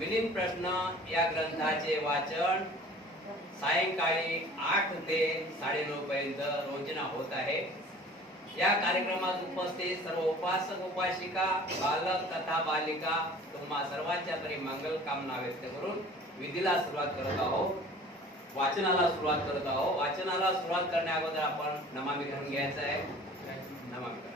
मिलिंद प्रश्न या ग्रंथाचे वाचन सायंकाळी 8 ते 9:30 पर्यंत रोजना होत आहे. या कार्यक्रमात उपस्थित सर्व उपासक उपासिका, बालक तथा बालिका तुम्हा सर्वांच्या तरी मंगल कामना व्यक्त करून विधीला सुरुवात करत आहोत. वाचनाला सुरुवात करत आहोत. वाचनाला सुरुवात करण्या अगोदर आपण नमामि करून घ्यायचं आहे. नमामि करा.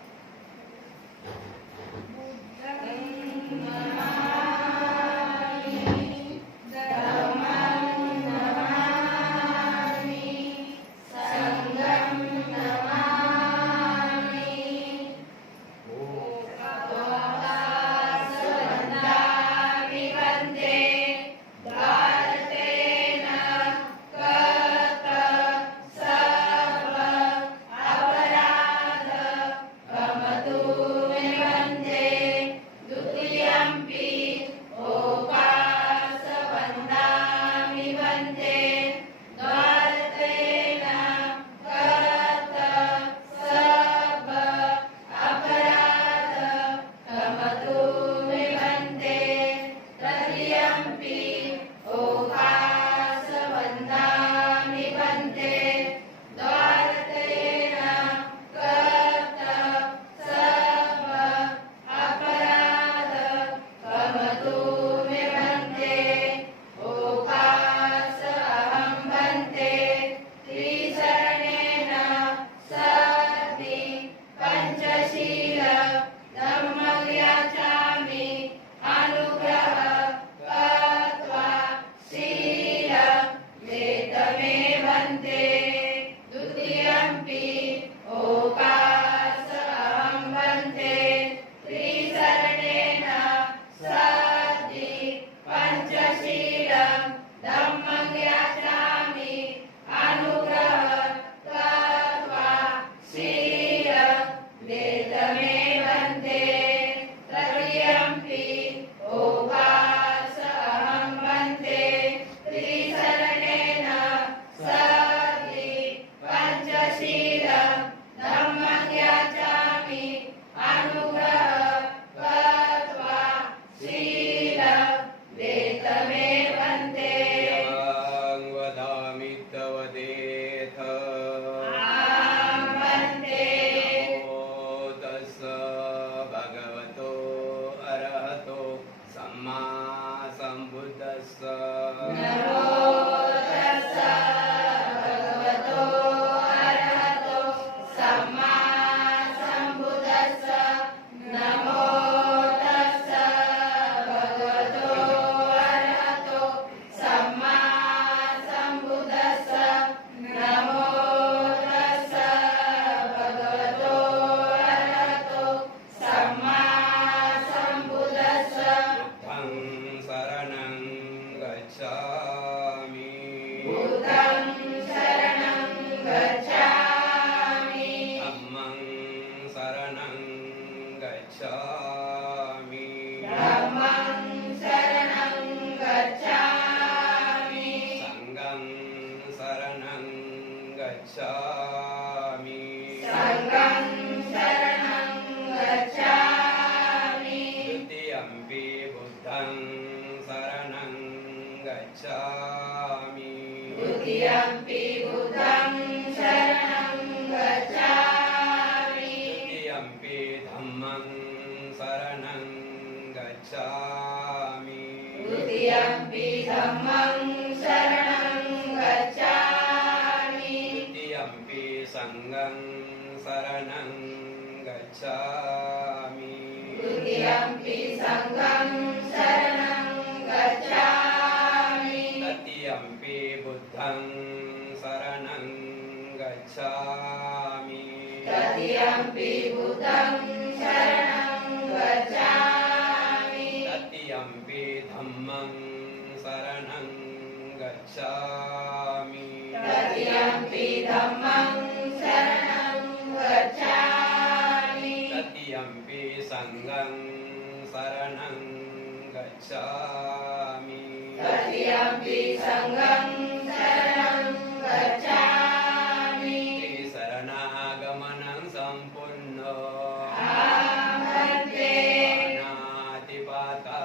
अनादिपाता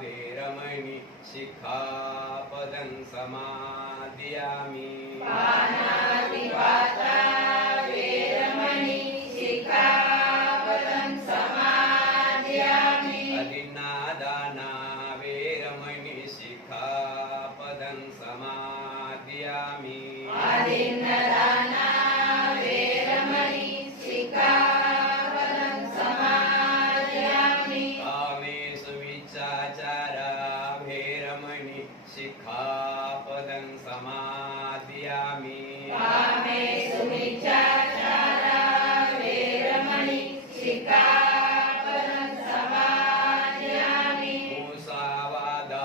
वेरमणि शिक्षापदं समादियामि पानातिपाता वेरमणि सिक्खापदं समादियामि अदिन्नादाना वेरमणि शिक्षापदं समादियामि आदिन्नदाना वेरमणि सिक्खापदं समादियामि कामेषु विचाचारा वेरमणि शिक्षापदं समादियामि कामेषु मिथ्याचारा वेरमणि सिक्खापदं समादियामि मुसावादा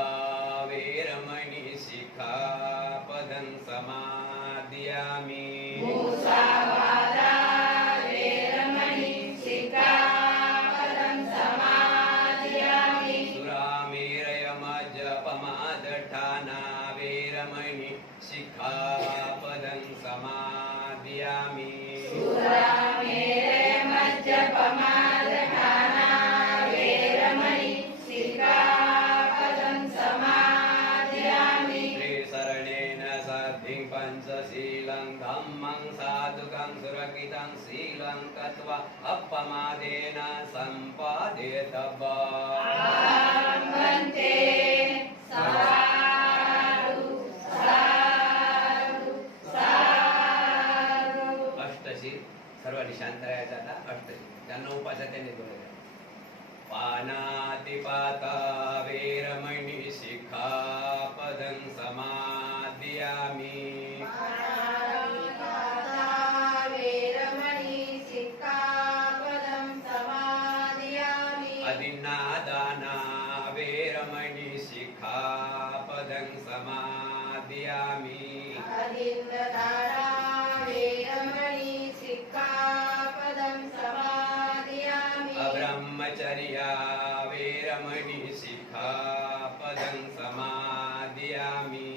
वेरमणि शिक्षापदं समादियामि मुसावादा वेरमणि सिक्खापदं समादियामि सुरामेरयमजपमादठाना वेरमणि शिक्षापदं समादियामि सुरामेरयमज्जपमादठाना वेरमणि सिक्खापदं समादियामि त्रिसरणेन साधिं पञ्चशीलं धम्मं साधुकं सुरक्षितं शीलं कृत्वा अपमादेन सम्पादयेतव्यम् वन्दे साधु साधु साधु अष्टशील सर्वांनी शांत राहायचं आता. अष्टशील ज्यांना उपास आहे त्यांनी बोलायचं. पानातिपाता वेरमणि शिक्षापदं समादियामि पानातिपाता वेरमणि सिक्खापदं समादियामि अदिन्नादाना वेरमणि शिक्षापदं समादियामि अदिन्नदाना वेरमणि सिक्खापदं समादियामि अब्रह्मचर्या वेरमणि शिक्षापदं समादियामि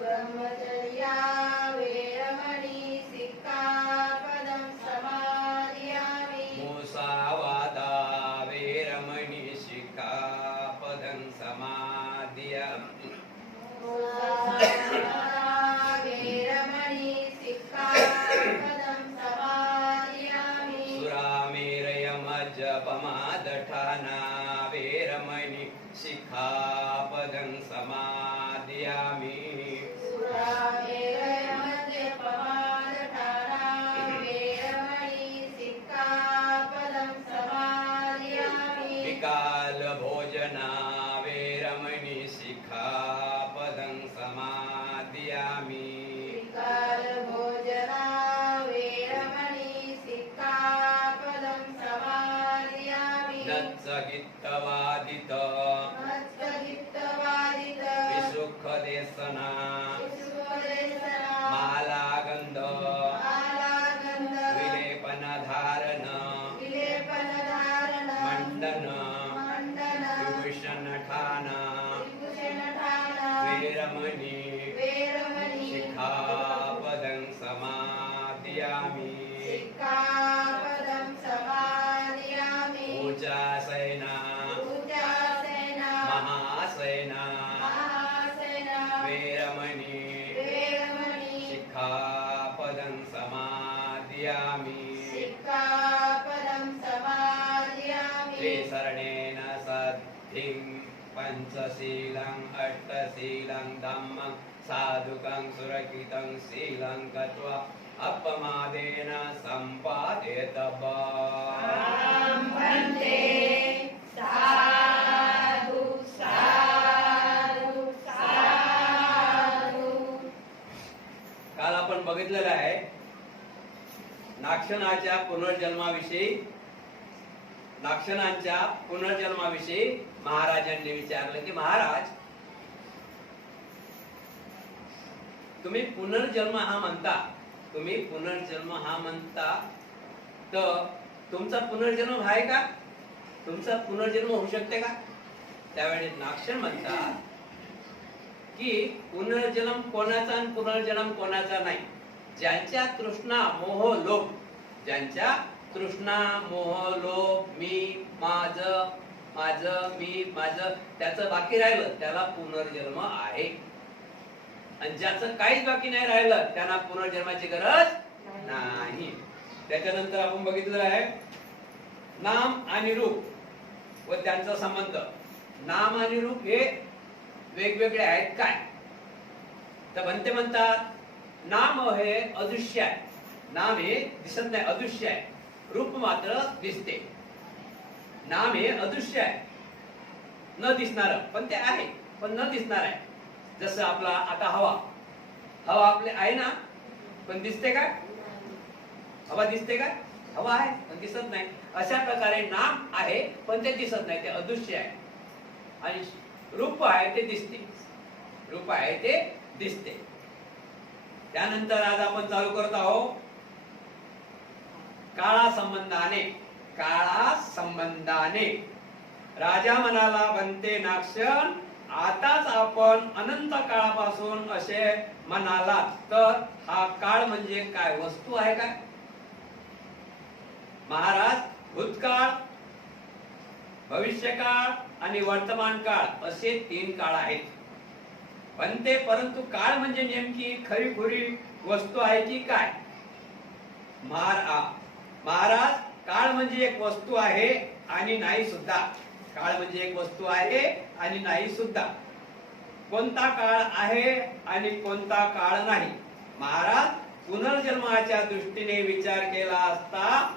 ब्रह्मचर्या वेरमणि सिक्खापदं समादियामि मुसावादा वेरमणि शिक्षापदं समादियामि मुसावादा वेरमणि सिक्खापदं समादियामि सुरामेरयमजपमादठाना वेरमणि शिक्षापदं समादियामि सुरामेरयमज्जपमादठाना वेरमणि सिक्खापदं समादियामि विकालभोजना वेरमणि शिक्षापदं समादियामि विकालभोजना वेरमणि सिक्खापदं समादियामि नत्सगित्तवादित मत्सहितवादित विसुखदेशना विश्वदेशना मालागंध मालागंध विलेपनधारण विलेपनधारण मंडन मंडन विभूषणठान विभूषणठान वेरमणि वेरमणि शिक्षापदं समादियामि सिक्खापदं समादियामि पूजासेना पूजासेना महासेना महासेना वेरमणि वेरमणि शिक्षापदं समादियामि सिक्खापदं समादियामि त्रिसरणेन साधिं पञ्चशीलं अष्टशीलं धम्मं साधुकं सुरक्षितं शीलं कृत्वा अपमादेन सम्पादयेतव्यम् वन्दे साधु साधु साधु काल आपण बघितलेलं आहे नागशनाच्या पुनर्जन्माविषयी. नागशनांच्या पुनर्जन्माविषयी महाराजांनी विचारलं की महाराज, तुम्ही पुनर्जन्म हा म्हणता, तुम्ही पुनर्जन्म हा म्हणता, तर तुमचा पुनर्जन्म आहे का? तुमचा पुनर्जन्म होऊ शकते का? त्यावेळी नागशन म्हणतात की पुनर्जन्म कोणाचा आणि पुनर्जन्म कोणाचा नाही. ज्यांच्या तृष्णा मोह लोभ, ज्यांच्या तृष्णा मोह लोभ मी माझ माझं मी माझं त्याचं बाकी राहिलं त्याला पुनर्जन्म आहे. आणि ज्याचं काहीच बाकी नाही राहिलं त्यांना पुनर्जन्माची गरज नाही. त्याच्यानंतर आपण बघितलं आहे नाम आणि रूप व त्यांचा संबंध. नाम आणि रूप हे वेगवेगळे आहेत काय? तर म्हणते म्हणतात नाम हे अदृश्य आहे. नाम हे दिसत नाही, अदृश्य आहे. रूप मात्र दिसते. नाम हे अदृश्य आहे, न दिसणार, पण ते आहे, पण न दिसणार आहे. जसं आपला आता हवा, हवा आपले आहे ना, पण दिसते काय? हवा दिसते काय? हवा आहे पण दिसत नाही. अशा प्रकारे नाम आहे पण ते दिसत नाही, ते अदृश्य आहे. आणि रूप आहे ते दिसते, रूप आहे ते दिसते. त्यानंतर आज आपण चालू करत आहोत काळा संबंधाने. काळा संबंधाने राजा म्हणाला बनते नाक्षण, आताच आपण अनंत काळापासून असे म्हणाला तर हा काळ म्हणजे काय? वस्तू आहे काय? महाराज, भूतकाळ, भविष्यकाळ आणि वर्तमान काळ असे 3 काळ आहेत. बनते, परंतु काळ म्हणजे नेमकी खरीखुरी वस्तू आहे की काय? महाराज, काळ म्हणजे एक वस्तू आहे आणि नाही सुद्धा. काळ म्हणजे एक वस्तू आहे आणि नाही सुद्धा. कोणता काळ आहे आणि कोणता काळ नाही? महाराज, पुनर्जन्माच्या दृष्टीने विचार केला असता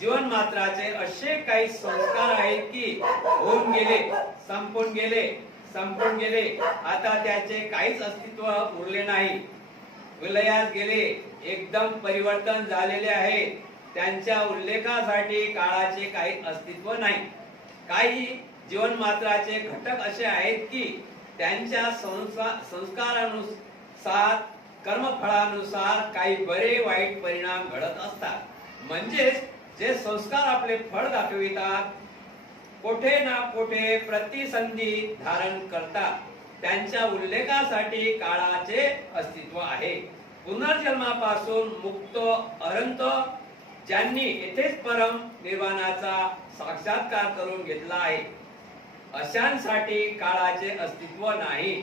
जीवन मात्राचे असे काही संस्कार आहेत की होऊन गेले, संपून गेले, संपून गेले. आता त्याचे काहीच अस्तित्व उरले नाही, विलयास गेले, एकदम परिवर्तन झालेले आहे. त्यांच्या उल्लेखासाठी काळाचे काही अस्तित्व नाही. काही जीवन मात्राचे घटक असे आहेत की त्यांच्या संस्कारानुसार, कर्मफळानुसार काही बरे वाईट परिणाम घडत असतात. म्हणजेच जे संस्कार आपले फळ दाखवितात, कोठे ना कोठे प्रतिसंधी धारण करतात, त्यांच्या उल्लेखासाठी काळाचे अस्तित्व आहे. पुनर्जन्मापासून मुक्त अनंत ज्यांनी येथेच परम निर्वाणाचा साक्षात्कार करून घेतला आहे, अशांसाठी काळाचे अस्तित्व नाही.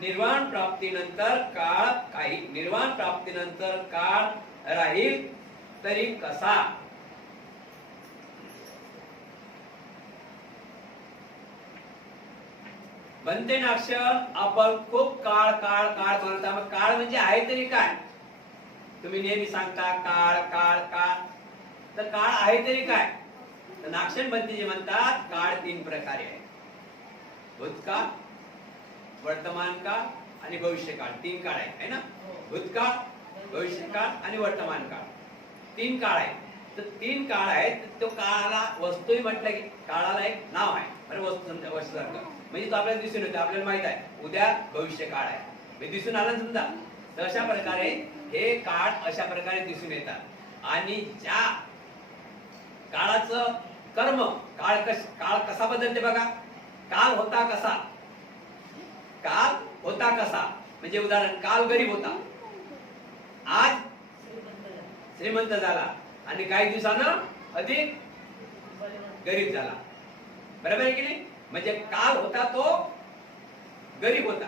निर्वाण प्राप्तीनंतर काळ काही, निर्वाण प्राप्तीनंतर काळ राहील तरी कसा? बनते नाक्षण, आपण खूप काळ काळ काळ म्हणता. काळ म्हणजे आहे तरी काय? तुम्ही नेहमी सांगता काळ काळ काळ, तर काळ आहे तरी काय? तर नाक्षण बनते जे म्हणतात काळ 3 प्रकारे आहे. भूतकाळ, वर्तमान काळ आणि भविष्यकाळ. 3 काळ आहे ना? भूतकाळ, भविष्यकाळ आणि वर्तमान काळ. 3 काळ आहे. तर 3 काळ आहेत. तो काळाला वस्तूही म्हटलं की काळाला एक नाव आहे. बरं, वस्तू म्हणजे तो आपल्याला दिसून येतो. आपल्याला माहित आहे उद्या भविष्य काळ आहे, हे दिसून आलं समजा. तर अशा प्रकारे हे काळ अशा प्रकारे दिसून येतात. आणि ज्या काळाचं कर्म, काळ कसा बदलते बघा. काल होता कसा, काल होता कसा, म्हणजे उदाहरण काल गरीब होता, आज श्रीमंत झाला आणि काही दिवसानं अधिक गरीब झाला. बरोबर आहे की नाही? म्हणजे काल होता तो गरीब होता,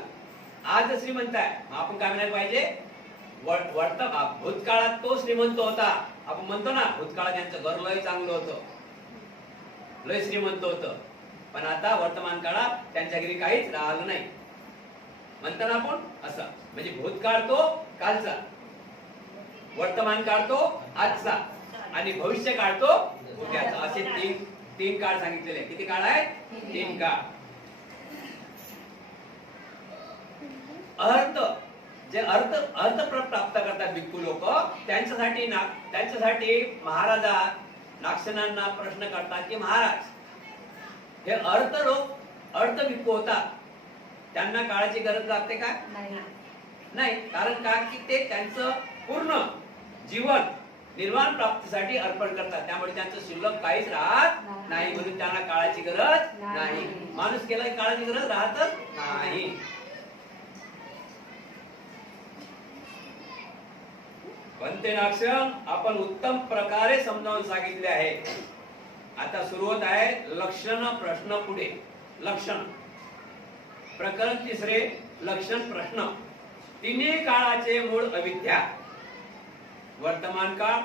आज श्रीमंत आहे. मग आपण काय म्हणायला पाहिजे? भूतकाळात तो श्रीमंत होता. आपण म्हणतो ना भूतकाळात त्यांचं घर लय चांगलं होतं, लय श्रीमंत होतं. पण आता वर्तमान काळात त्यांच्या घरी काहीच राहिलं नाही. म्हणतो ना आपण असं. म्हणजे भूतकाळ तो कालचा, वर्तमान काळ तो आजचा आणि भविष्य काळ तो उद्याचा. असे 3 काळ सांगितलेले. किती काळ आहेत? 3 काळ. जे अर्थ प्राप्त करतात भिक्खू लोक, त्यांच्यासाठी महाराजा नाक्षणांना प्रश्न करतात की महाराज, हे अर्थ भिक्खू होतात, त्यांना काळाची गरज लागते का? नाही. कारण का की ते त्यांचं पूर्ण जीवन निर्वाण प्राप्तीसाठी अर्पण करतात. त्यामुळे त्यांचं शिल्लक काहीच राहत नाही. म्हणून त्यांना काळाची गरज नाही. माणूस केला काळाची गरज राहतच नाही. बनते नाक्षण आपण उत्तम प्रकारे समजावून सांगितले आहे. आता सुरू होत आहे लक्षण प्रश्न पुढे. लक्षण प्रकरण तिसरे, लक्षण प्रश्न. तिन्ही काळाचे मूळ अविद्या. वर्तमान काळ,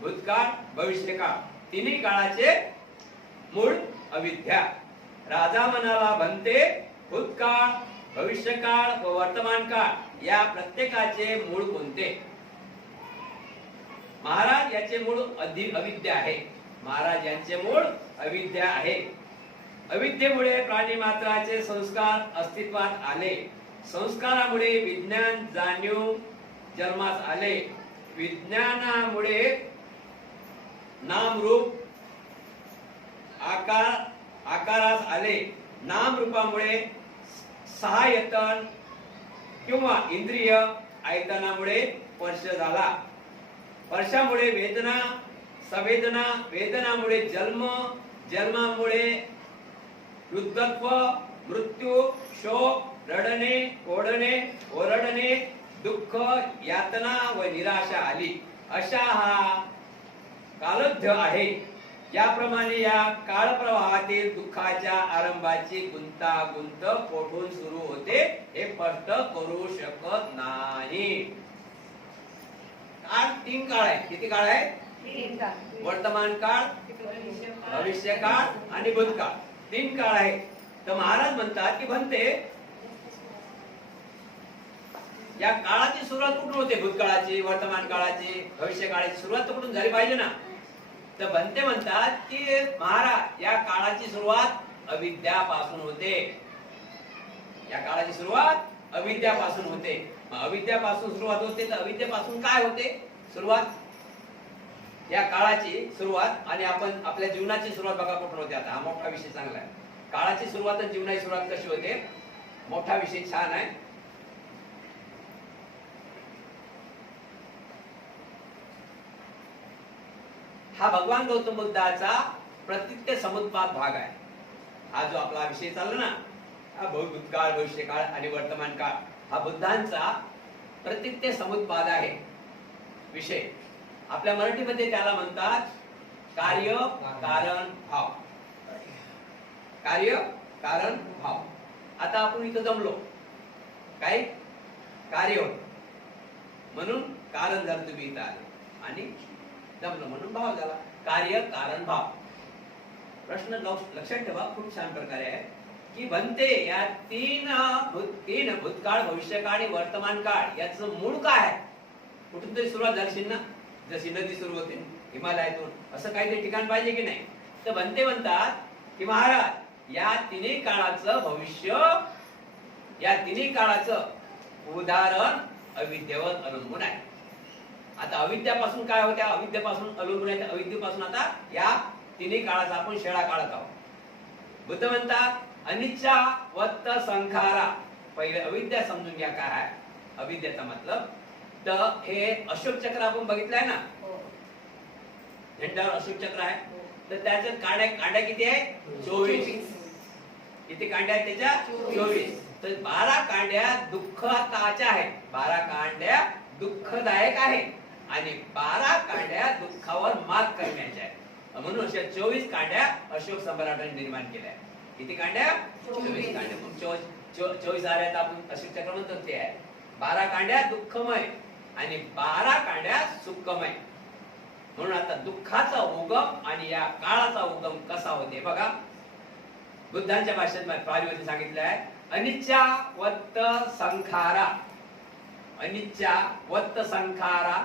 भूतकाळ, भविष्यकाळ, तिन्ही काळाचे मूळ अविद्या. राजा म्हणाला, भन्ते, भूतकाळ, भविष्यकाळ व वर्तमान काळ या प्रत्येकाचे मूळ कोणते? महाराज याचे मूळ अविद्या आहे. महाराज यांचे मूळ अविद्या आहे. अविद्येमुळे प्राणी मात्राचे संस्कार अस्तित्वात आले. संस्कारामुळे विज्ञान जाणीव जन्मास आले. विज्ञानामुळे नाम रूप आकारास आले. नाम रूपामुळे सहायतन किंवा इंद्रिय आयतनामुळे स्पर्श झाला. स्पर्शामुळे वेदना, संवेदना, वेदनामुळे जन्म, जन्मामुळे वृद्धत्व, मृत्यू, शोक, रडणे, ओढणे, ओरडणे, दुःख, यातना व निराशा आली. अशा हा कालध्य आहे. याप्रमाणे या काळप्रवाहातील दुःखाच्या आरंभाची गुंतागुंत कोठून सुरू होते हे स्पष्ट करू शकत नाही. काळ तीन काळ आहे. किती काळ आहे? वर्तमान काळ, भविष्य काळ आणि भूतकाळ. तीन काळ आहे. तर महाराज म्हणतात की भन्ते, या काळाची सुरुवात कुठून होते? भूतकाळाची, वर्तमान काळाची, भविष्य काळाची सुरुवात तर कुठून झाली पाहिजे ना. तर भन्ते म्हणतात की महाराज या काळाची सुरुवात अविद्यापासून होते. या काळाची सुरुवात अविद्यापासून होते. अविद्यापासून सुरुवात होते तर अविद्यापासून काय होते सुरुवात? या काळाची सुरुवात आणि आपण आपल्या जीवनाची सुरुवात बघा कुठून होते. आता हा मोठा विषय चांगला आहे. काळाची सुरुवात आणि जीवनाची सुरुवात कशी होते? मोठा विषय छान आहे. हा भगवान गौतम बुद्धाचा प्रतीत्य समुत्पाद भाग आहे. हा जो आपला विषय चालला ना, हा भूतकाळ, भविष्यकाळ आणि वर्तमान काळ, हा बुद्धांचा प्रतीत्य समुत्पाद आहे विषय. आपल्या मराठीमध्ये त्याला म्हणतात कार्य कारण भाव. कार्य कारण भाव. आता आपण इथं जमलो, काय कार्य होत म्हणून कारण झालं, तुम्ही इथं आले आणि जमलं म्हणून भाव झाला. कार्य कारण भाव. प्रश्न लक्षात ठेवा, खूप छान प्रकारे आहे की भन्ते या तीन भूतकाळ, भविष्यकाळ आणि वर्तमान काळ याचं मूळ काय आहे? कुठून तरी सुरुवात झाली ना. जशी नदी सुरू होते हिमालयातून, असं काहीतरी ठिकाण पाहिजे की नाही. तर भन्ते म्हणतात की महाराज या तिन्ही काळाचं भविष्य, या तिन्ही काळाचं उदाहरण अविद्येवर अवलंबून आहे. आता अविद्यापासून काय होत्या? अविद्यापासून अवलंबून आहे. अविद्येपासून आता या तिन्ही काळाचा आपण शेळा काढत आहोत. बुद्ध म्हणतात अनिच्छा वत्त संखारा. पहिले अविद्या समजून घ्या काय आहे अविद्याचा मतलब. तर हे अशोक चक्र आपण बघितलंय ना, झेंड्यावर अशोक चक्र आहे. तर त्याच्यात कांड्या किती आहे? 24. किती कांड्या आहेत त्याच्या? 24. तर 12 कांड्या दुःखाच्या आहेत. 12 कांड्या दुःखदायक आहेत आणि 12 कांड्या दुःखावर मात करण्याच्या आहेत. म्हणून अशा 24 कांड्या अशोक सम्राटाने निर्माण केल्या. किती कांड्या? 24 कांड्या. मग 24 आहेत आपण अशोक चक्र म्हणतो ते आहे. 12 कांड्या दुःखमय आणि 12 कांड्या सुखमय. म्हणून आता दुःखाचा उगम आणि या काळाचा उगम कसा होते बघा. बुद्धांच्या भाषेत पारिभाषेत सांगितलं आहे अनिच्छा वत्त संखारा. अनिच्छा वत्त संखारा.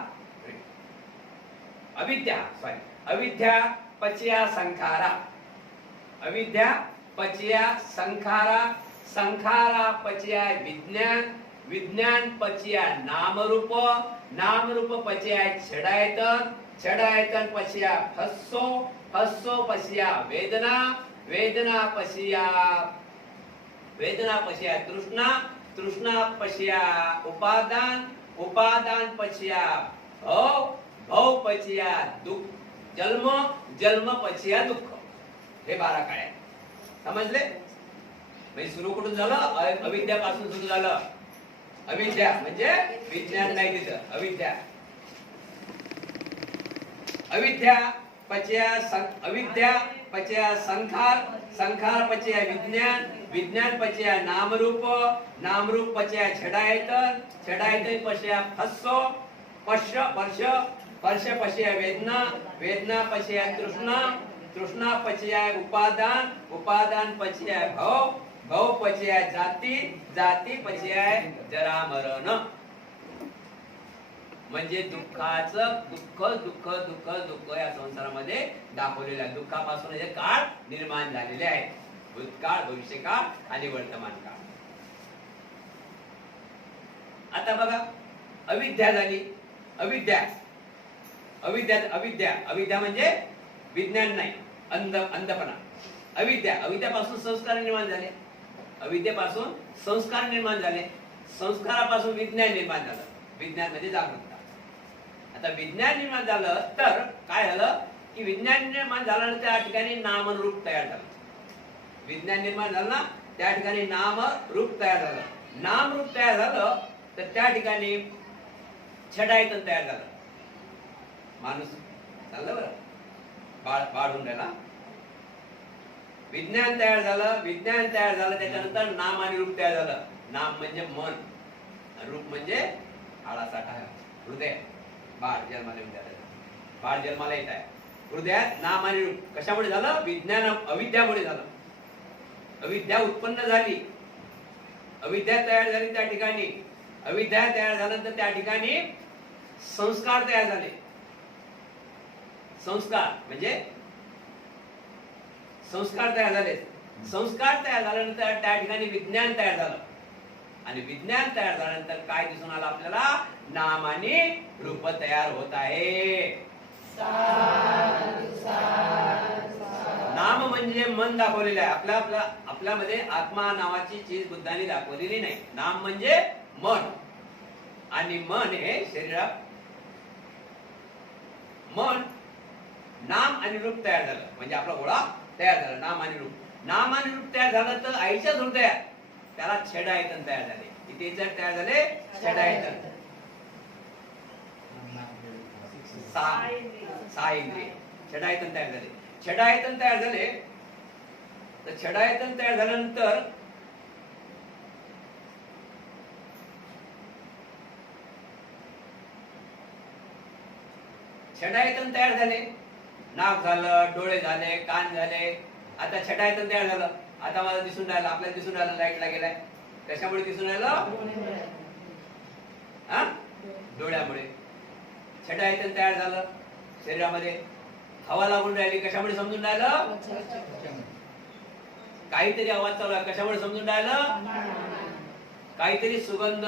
अविद्या पचया संखारा. अविद्या पचया संखारा. संखारा पचया विज्ञान. विज्ञान पचया नामरूप. नामरूप पचया छडायतन. छडायतन पचया फस्सो. फस्सो पचया वेदना. वेदना पचया तृष्णा. तृष्णा पचया उपादान. उपादान पचया भव. भव पचया दुःख. जन्म. जन्म पचया दुःख. हे 12 काळे समजले. म्हणजे सुरू कुठून झालं? अविद्यापासून सुरू झालं. अविद्या म्हणजे विज्ञान नाही तिथं. अविद्या. अविद्या पचया अविद्या पचया संखार, संखार पचया विज्ञान, विज्ञान पचया नामरूप, नामरूप पचया छडायतन, छडायतन पचया फस्सो, पश्य पर्श, पर्श पचया वेदना, वेदना पचया तृष्णा, तृष्णा पचया उपादान, उपादान पचया भव, भव पचया जाती, जाती पचया जरा मरण. म्हणजे दुःखाचं दुःख दुःख दुःख दुःख या संसारामध्ये दाखवलेलं आहे. दुःखापासून हे काळ निर्माण झालेले आहेत. भूतकाळ, भविष्यकाळ आणि वर्तमान काळ. आता बघा, अविद्या झाली. अविद्या, अविद्या, अविद्या, अविद्या म्हणजे विज्ञान नाही, अंधपणा. अविद्या, अविद्यापासून संस्कार निर्माण झाले. अविद्येपासून संस्कार निर्माण झाले. संस्कारापासून विज्ञान निर्माण झालं. विज्ञान म्हणजे जागरूकता. आता विज्ञान निर्माण झालं तर काय झालं की विज्ञान निर्माण झाल्यानंतर त्या ठिकाणी नाम रूप तयार झालं. विज्ञान निर्माण झालं ना, त्या ठिकाणी नाम रूप तयार झालं. नाम रूप तयार झालं तर त्या ठिकाणी छडायतन तयार झालं. माणूस चाललं बरं, बाळ होऊन राहिला. विज्ञान तयार झालं, विज्ञान तयार झालं, त्याच्यानंतर नाम आणि रूप तयार झालं. नाम म्हणजे मन, रूप म्हणजे आळासाठा हृदय. बाळ जन्माला येऊन राहिलं, बाळ जन्माला येत आहे. हृदयात नाम आणि रूप कशामुळे झालं? विज्ञान, अविद्यामुळे झालं. अविद्या उत्पन्न झाली, अविद्या तयार झाली. त्या ठिकाणी अविद्या तयार झाल्यानंतर त्या ठिकाणी संस्कार तयार झाले. संस्कार म्हणजे संस्कार तयार झाले. संस्कार तयार झाल्यानंतर त्या ठिकाणी विज्ञान तयार झालं. आणि विज्ञान तयार झाल्यानंतर काय दिसून आलं आपल्याला? नाम आणि रूप तयार होत आहे. नाम म्हणजे मन दाखवलेलं आहे. आपल्यामध्ये आत्मा नावाची चीज बुद्धाने दाखवलेली नाही. नाम म्हणजे मन, आणि मन हे शरीरात. मन, नाम आणि रूप तयार झालं म्हणजे आपला गोळा तयार झाला. नाम आणि रूप, नाम आणि रूप तयार झालं तर आईच्याच हृदयात त्याला छेडायतन तयार झाले. किती तयार झाले? छेडायतन. सहा इंद्रिय छेडायतन तयार झाले. छेडायतन तयार झाले तर छेडायतन तयार झाल्यानंतर छेडायतन तयार झाले. नाक झालं, डोळे झाले, कान झाले. आता छेडायतन तयार झालं. आता मला दिसून राहिलं, आपल्याला दिसून राहिलं लाईटला गेलाय. कशामुळे दिसून राहिलं? डोळ्यामुळे. छेडायतन तयार झालं शरीरामध्ये. हवा लागून राहिली, कशामुळे समजून राहिलं? काहीतरी आवाज चालू आहे, कशामुळे समजून राहिलं? काहीतरी सुगंध,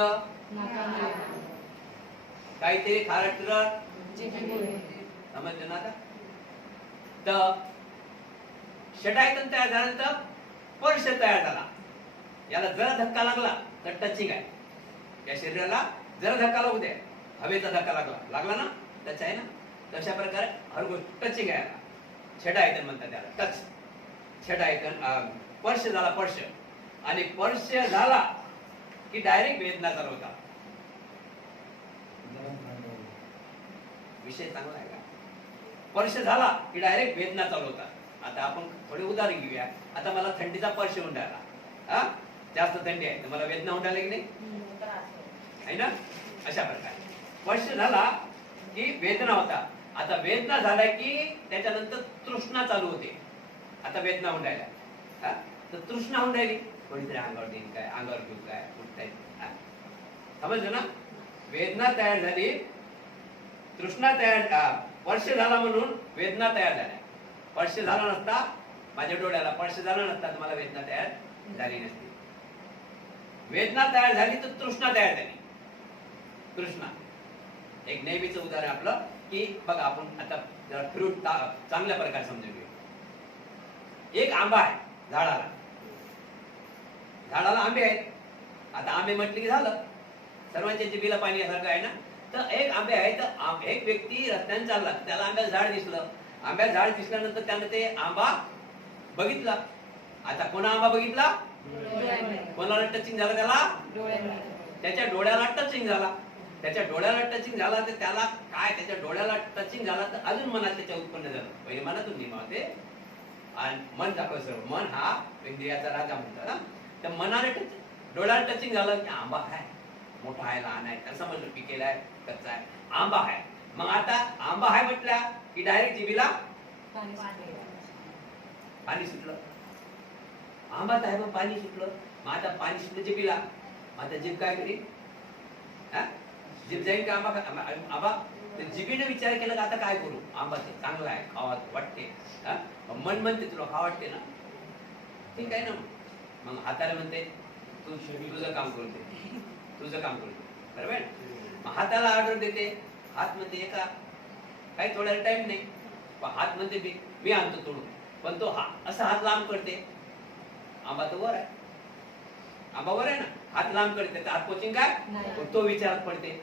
काहीतरी खारट, समजलं ना? आता तर छेडायतन तयार झाल्यानंतर स्पर्श तयार झाला. याला जरा धक्का लागला तर टचिंग आहे. या शरीराला जरा धक्का लागू द्या, हवेचा धक्का लागला ना, टच आहे ना. तशा प्रकारे हर गोष्ट टचिंग आहे. छेडायतन म्हणतात त्याला, टच. छेडायतन स्पर्श झाला, स्पर्श. आणि स्पर्श झाला की डायरेक्ट वेदना चालू होता. विषय चांगला आहे का? स्पर्श झाला की डायरेक्ट वेदना चालू होतात. आता आपण थोडे उदाहरण घेऊया. आता मला थंडीचा स्पर्श होऊन राहिला, जास्त थंडी आहे तर मला वेदना होऊन राहिली की नाही? आहे ना? अशा प्रकारे स्पर्श झाला की वेदना होता. आता वेदना झाला की त्याच्यानंतर तृष्णा चालू होते. आता वेदना होऊन राहिल्या तर तृष्णा होऊन राहिली. कोणीतरी अंगावर देईल काय, अंगावर घेऊ काय, उठताय. समजलं ना? वेदना तयार झाली, तृष्णा तयार, स्पर्श झाला म्हणून वेदना तयार झाल्या. स्पर्श झाला नसता, माझ्या डोळ्याला स्पर्श झाला नसता तर मला वेदना तयार झाली नसती. वेदना तयार झाली तर तृष्णा तयार झाली. तृष्णा एक नेहमीचं उदाहरण आपलं की बघा, आपण आता जरा फ्रूट चांगल्या प्रकारे समजून घेऊ. एक आंबा आहे झाडाला, झाडाला आंबे आहेत. आता आंबे म्हटले की झालं, सर्वांच्या जिभेला पाणी यासारखं आहे ना. तर एक आंबे आहे, तर एक व्यक्ती रस्त्याने चालला, त्याला आंब्याचं झाड दिसलं. आंब्याचं झाड दिसल्यानंतर त्यानं ते आंबा बघितला. आता कोणा आंबा बघितला? कोणाला टचिंग झालं? त्याला त्याच्या डोळ्याला टचिंग झाला. त्याच्या डोळ्याला टचिंग झाला तर त्याला काय, त्याच्या डोळ्याला टचिंग झाला तर अजून मनात त्याच्या उत्पन्न झालं. पहिले मनातून निर्माण होते, आणि मन दाखव सर्व. मन हा इंद्रियाचा राजा म्हणतात ना. तर मनाने डोळ्याला टचिंग झालं की आंबा आहे, मोठा आहे, लहान आहे, त्याला समजलं पिकेला आहे, कच्चा आहे, आंबा आहे. मग आता आंबा आहे म्हटल्या की डायरेक्ट जिभेला पाणी सुटलं. आंबा आहे मग पाणी सुटलं. मग आता पाणी सुटलं जिभेला. मग आता जीभ काय करी? जीभ जाईल का आंबा? तर जिभेने विचार केला का आता काय करू? आंबाचं चांगलं आहे, खावा वाटते. मन म्हणते तुला खावा वाटते ना, ठीक आहे ना. मग हाताला म्हणते तू तुझं काम करून दे, तुझं काम करून दे, बरोबर. मग हाताला ऑर्डर देते. हात म्हणते एका काही थोडा टाइम नाही, पण हात म्हणते मी आणतो तोडून. पण तो असा हात लांब करते. आंबा तर वर आहे, आंबा वर आहे ना, हात लांब करते तर हात पोचिंग काय? तो विचारात पडते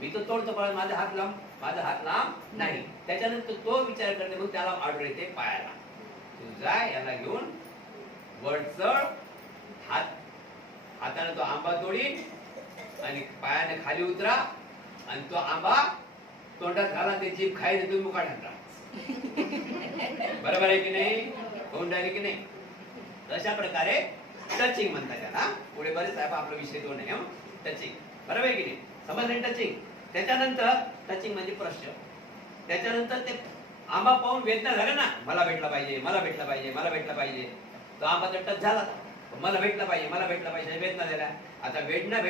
मी तो तोडतो पण माझा हात लांब नाही. त्याच्यानंतर तो विचार करते. मग त्याला ऑर्डर येते पायाला, तू जा याला घेऊन वर चढ. हाताने तो आंबा तोडी आणि पायाने खाली उतरा आणि तो आंबा तोंडात घाला. ते जीभ खायला तुम्ही मुका ढाकला. बरोबर आहे की नाही? होऊन राहिले की नाही? अशा प्रकारे टचिंग म्हणतात त्याला. पुढे बरेच साहेब आपला विषय तो नाही. टचिंग बरोबर आहे की नाही? समजले टचिंग. त्याच्यानंतर टचिंग म्हणजे प्रश्न. त्याच्यानंतर ते आंबा पाहून वेदना झाल्या ना, मला भेटला पाहिजे, मला भेटला पाहिजे, मला भेटला पाहिजे. तो आंबा तर टच झाला, मला भेटला पाहिजे, मला भेटला पाहिजे, वेदना झाल्या. आता वेदना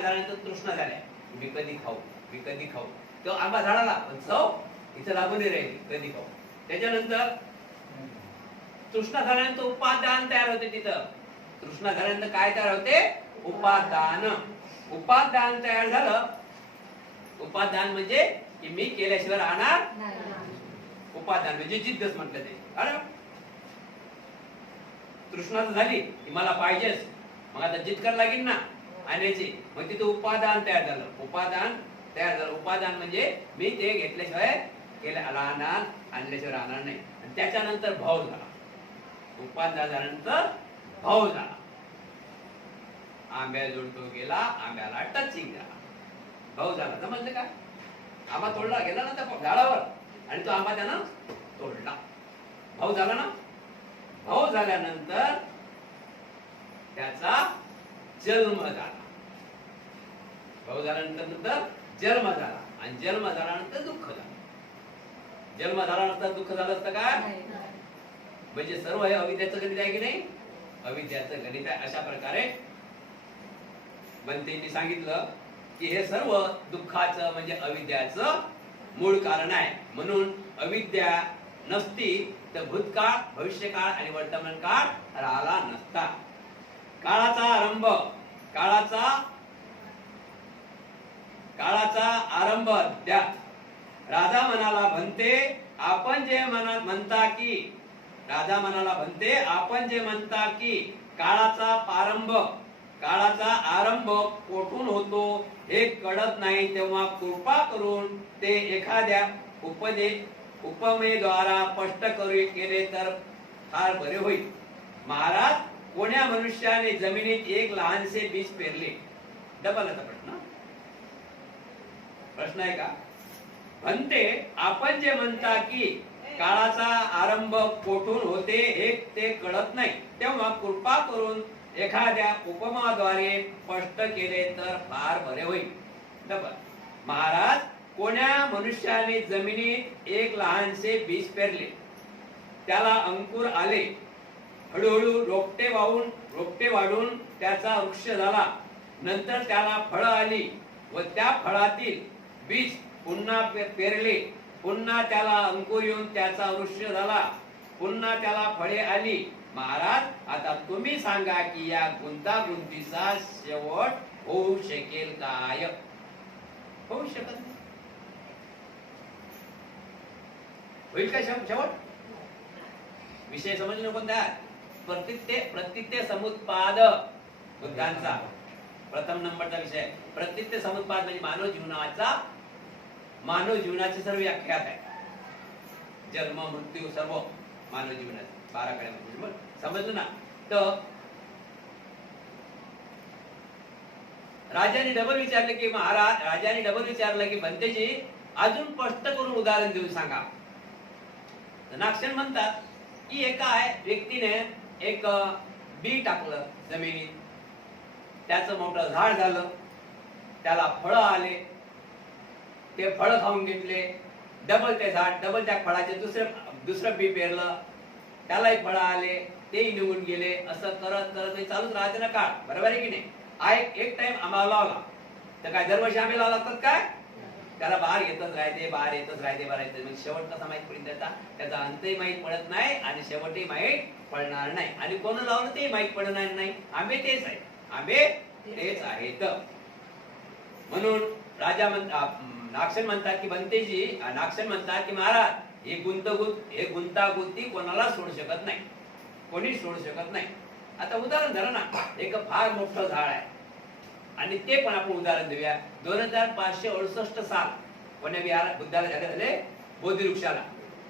झाल्यानंतर तृष्णा झाल्या. मी कधी खाऊ. तो आंबा झाडाला पण चव इथं लागून नाही राहिली, कधी खाऊ. त्याच्यानंतर तृष्णा झाल्यानंतर उपादान तयार होते. तिथं तृष्णा झाल्यानंतर काय तयार होते? उपादान. उपादान तयार झालं. उपादान म्हणजे की मी केल्याशिवाय राहणार. उपादान म्हणजे जिद्दच म्हटलं ते. अरे तृष्णा झाली की मला पाहिजेच, मग आता जिद्द करायला लागेल ना आणण्याची. मग तिथे उपादान तयार झालं. उपादान म्हणजे मी ते घेतल्याशिवाय राहणार, आणल्याशिवाय राहणार नाही. आणि त्याच्यानंतर भाव झाला. उपादान झाल्यानंतर भाव झाला. आंब्या जोडतो गेला, आंब्याला टचिंग झाला, भाव झाला. समजलं का? आंबा तोडला गेला ना त्या झाडावर आणि तो आंबा त्यानं तोडला, भाव झाला ना. भाव झाल्यानंतर त्याचा जन्म झाला. भाव झाल्यानंतर जन्म झाला आणि जन्म झाल्यानंतर दुःख झालं. जन्म झाल्यानंतर दुःख झालं असतं काय? म्हणजे सर्व हे अविद्याचं गणित आहे की नाही? अविद्याचं गणित आहे. अशा प्रकारे बनतेंनी सांगितलं की हे सर्व दुःखाचं म्हणजे अविद्याचं मूळ कारण आहे. म्हणून अविद्या नसती तर भूतकाळ, भविष्यकाळ आणि वर्तमान काळ राहिला नसता. काळाचा आरंभ द्या. राजा मनाला म्हणते आपण जे म्हणता की काळाचा आरंभ कोठून होतो हे कळत नाही, तेव्हा कृपा करून ते एखाद्या उपमेद्वारा स्पष्ट केले तर फार बरे होईल. महाराज, कोण्या मनुष्याने जमिनीत एक लहानसे बीज पेरले? डबल आता प्रश्न आहे का? म्हणते आपण जे म्हणता की काळाचा आरंभ कोठून होते हे ते कळत नाही, तेव्हा कृपा करून एखाद्या उपमाद्वारे स्पष्ट केले तर फार बरे होईल. डबल. महाराज, कोण्या मनुष्याने जमिनीत एक लहानसे बीज पेरले, त्याला अंकुर आले, हळूहळू रोपटे वाढून त्याचा वृक्ष झाला, नंतर त्याला फळं आली व त्या फळातील बीज पुन्हा पेरले, पुन्हा त्याला अंकुर येऊन त्याचा वृक्ष झाला, पुन्हा त्याला फळे आली. महाराज, आता तुम्ही सांगा की या गुंतागुंतीचा शेवट होऊ शकेल काय? होऊ शकत नाही. होईल का शेवट? विषय समजले कोणता? प्रत्यक्ष समुत्पाद बुद्धांचा प्रथम नंबरचा विषय. प्रत्यक्ष समुत्पाद म्हणजे मानव जीवनाची सर्व व्याख्यात आहे. जन्म, मृत्यू सर्व मानव जीवनाचे 12 कड्या. समजलं ना? तर राजाने डबल विचारलं की भंतेजी अजून स्पष्ट करून उदाहरण देऊन सांगा. नागसेन म्हणतात की एका व्यक्तीने एक बी टाकलं जमिनीत, त्याचं मोठं झाड झालं, त्याला फळं आले, ते फळं खाऊन घेतले, डबल ते झाड, डबल त्या फळाचे दुसरं बी पेरलं, त्यालाही फळं आले, तेही निघून गेले. असं करत करत हे चालूच राहते ना काळ, बरोबर आहे की नाही? एक टाइम आम्हाला लावला तर काय दरवर्षी आम्ही लावला लागतात काय? त्याला बाहेर येतच राहते, बाहेर येतच राहते, बाहेर येते. मग शेवट कसा माहित पडेल त्याचा अंतही माहित पडत नाही आणि शेवटही माहित पडणार नाही. आणि कोण लावलं ते माहित पडणार नाही. आंबे तेच आहेत, आंबे तेच आहेत. म्हणून राजा नागसेन म्हणतात की बनतेजी, नागसेन म्हणतात की महाराज हे गुंतागुंती कोणाला सोडू शकत नाही, कोणी सोडू शकत नाही. आता उदाहरण धरा ना, एक फार मोठं झाड आहे आणि ते पण आपण उदाहरण देऊया. 2568 साल कोण्या विहार बुद्धाला झाले बोधी वृक्षाला.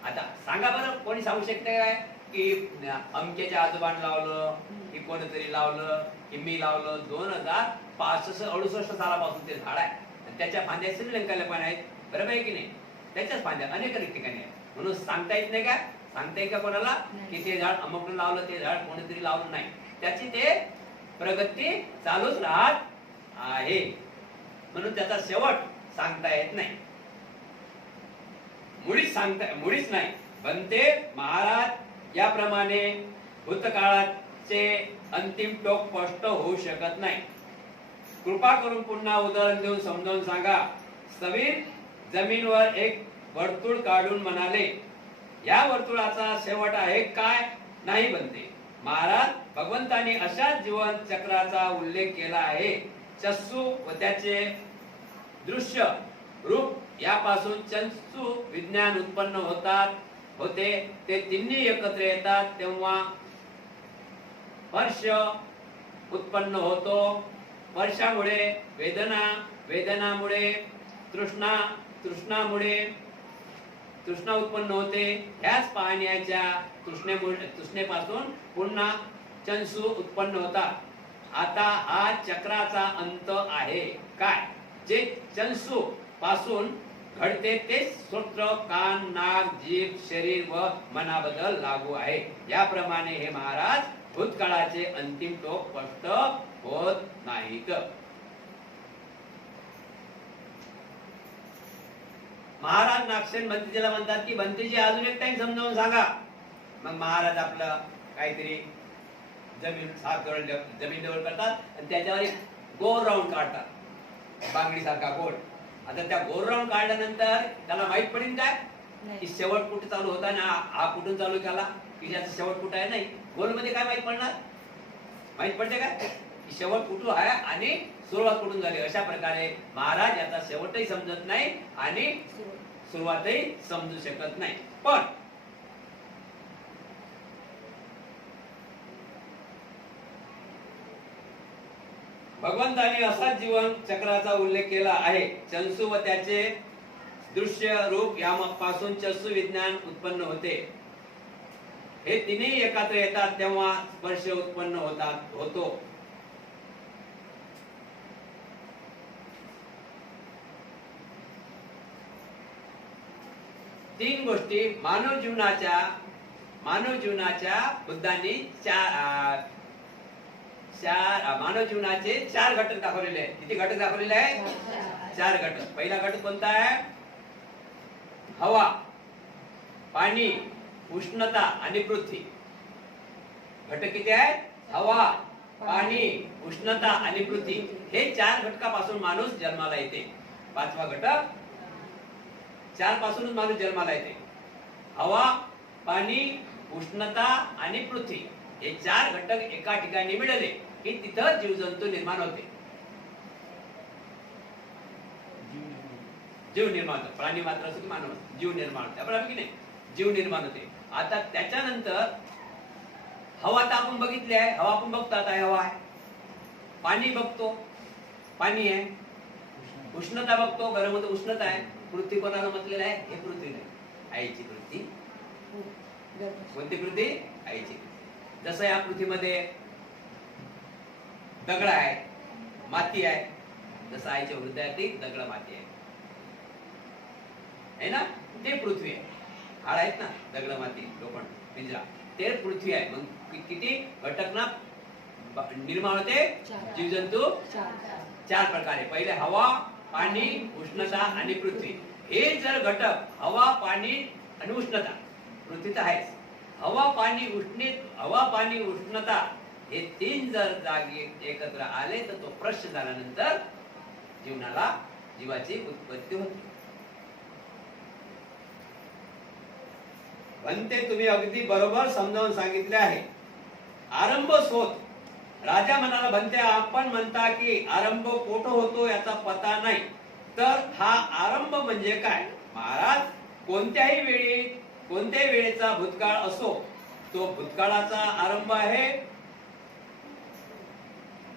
आता सांगा बरं, कोणी सांगू शकते काय की अमकेच्या आजोबान लावलं, की कोणीतरी लावलं, की मी लावलं? 2568 सालापासून ते झाड आहे. त्याच्या फांद्या श्रीलंकेला पण आहेत, बरोबर आहे की नाही? त्याच्याच फांद्या अनेक ठिकाणी आहेत. म्हणून सांगता येत नाही का? सांगता येईल का कोणाला की ते झाड अमुकनं लावलं, ते झाड कोणीतरी लावलं? नाही. त्याची ते प्रगती चालूच राहत आहे. म्हणून त्याचा शेवट सांगता येत नाही, मुळीच नाही. बनते महाराज याप्रमाणे भूतकाळाचे अंतिम टोक स्पष्ट होऊ शकत नाही. कृपा करून पुन्हा उदाहरण देऊन समजावून सांगा. स्थविर जमीनवर एक वर्तुळ काढून म्हणाले, या वर्तुळाचा शेवट आहे काय? नाही बनते महाराज, भगवंताने अशाच जीवन चक्राचा उल्लेख केला आहे. चक्षु व त्याचे दृश्य रूप यापासून चक्षु विज्ञान उत्पन्न होते. ते तिन्ही एकत्र येतात तेव्हा स्पर्श उत्पन्न होतो. स्पर्शामुळे वेदना, वेदनामुळे तृष्णा, तृष्णामुळे तृष्णा उत्पन्न होते. ह्याच पाहण्याच्या तृष्णेपासून पुन्हा चक्षु उत्पन्न होतात. आता हा चक्राचा अंत आहे काय? जे चक्षु पासून घडते ते श्रोत्र, कान, नाक, जीभ, शरीर व मनाबद्दल लागू आहे. याप्रमाणे हे महाराज भूतकाळाचे अंतिम टोक स्पष्ट होत नाहीत. महाराज नागसेन बंतीजीला म्हणतात की बंतीजी अजून एक टाइम समजावून सांगा. मग महाराज आपलं काहीतरी जमीन जमीन लेवल करतात आणि त्याच्यावर एक गोल राऊंड काढतात, बांगडी सारखा गोल. आता त्या गोल राऊंड काढल्यानंतर त्याला माहित पडेल काय की शेवट कुठे चालू होता ना हा कुठून चालू केला, की ज्याचा शेवट कुठे आहे? नाही. गोल मध्ये काय माहित पडणार? माहित पडते काय की शेवट कुठून आहे आणि सुरुवात कुठून झाली? अशा प्रकारे महाराज याचा शेवटही समजत नाही आणि सुरुवातही समजू शकत नाही. पण भगवंताने असाच जीवन चक्राचा उल्लेख केला आहे. चक्षु व त्याचे दृश्य रूप यापासून चक्षु विज्ञान उत्पन्न होते. हे तिन्ही एकत्र येतात तेव्हा स्पर्श उत्पन्न होतो. तीन गोष्टी मानव जीवनाच्या बुद्धांनी मानव जीवनाचे 4 घटक दाखवलेले आहेत. किती घटक दाखवलेले आहेत? 4 घटक. पहिला घटक कोणता आहे? हवा, पाणी, उष्णता आणि पृथ्वी. घटक किती आहेत? हवा, पाणी, उष्णता आणि पृथ्वी. हे 4 घटकापासून माणूस जन्माला येते. 5वा घटक 4 पासूनच माणूस जन्माला येते. हवा, पाणी, उष्णता आणि पृथ्वी हे 4 घटक एका ठिकाणी मिळाले की तिथं जीवजंतू निर्माण होते, जीव निर्माण होतो. प्राणी मात्र असो की मानव, जीव निर्माण होते. बरोबर की नाही? जीव निर्माण होते. आता त्याच्यानंतर हवा तर आपण बघितली आहे, हवा आपण बघतो आता हवा आहे. पाणी बघतो, पाणी आहे. उष्णता बघतो, गरम होतं, उष्णता आहे. पृथ्वी कोणाला म्हटलेलं आहे? हे पृथ्वी नाही, आईची पृथ्वी. कोणती पृथ्वी? आईची. जसं या पृथ्वीमध्ये दगड आहे, माती आहे, जसं आईच्या हृदयातही दगड माती आहे ना? ते पृथ्वी आहे. हाड आहेत ना, दगड माती, लोखंड, पिंजरा. ते पृथ्वी आहे. मग किती घटक ना निर्माण होते? जीवजंतू चार प्रकारे. पहिले हवा, पाणी, उष्णता आणि पृथ्वी. हे जर घटक हवा, पाणी आणि उष्णता, पृथ्वी तर आहेच, हवा पाणी उष्णता हे तीन जर जागी एकत्र आले तर तो प्रश्न झाल्यानंतर जीवाची उत्पत्ती होते. म्हणते तुम्ही अगदी बरोबर समजावून सांगितले आहे. आरंभ शोध. राजा म्हणाला, म्हणते आपण म्हणता की आरंभ कोठं होतो याचा पता नाही, तर हा आरंभ म्हणजे काय? महाराज, कोणत्याही वेळेचा भूतकाळ असो तो भूतकाळाचा आरंभ आहे.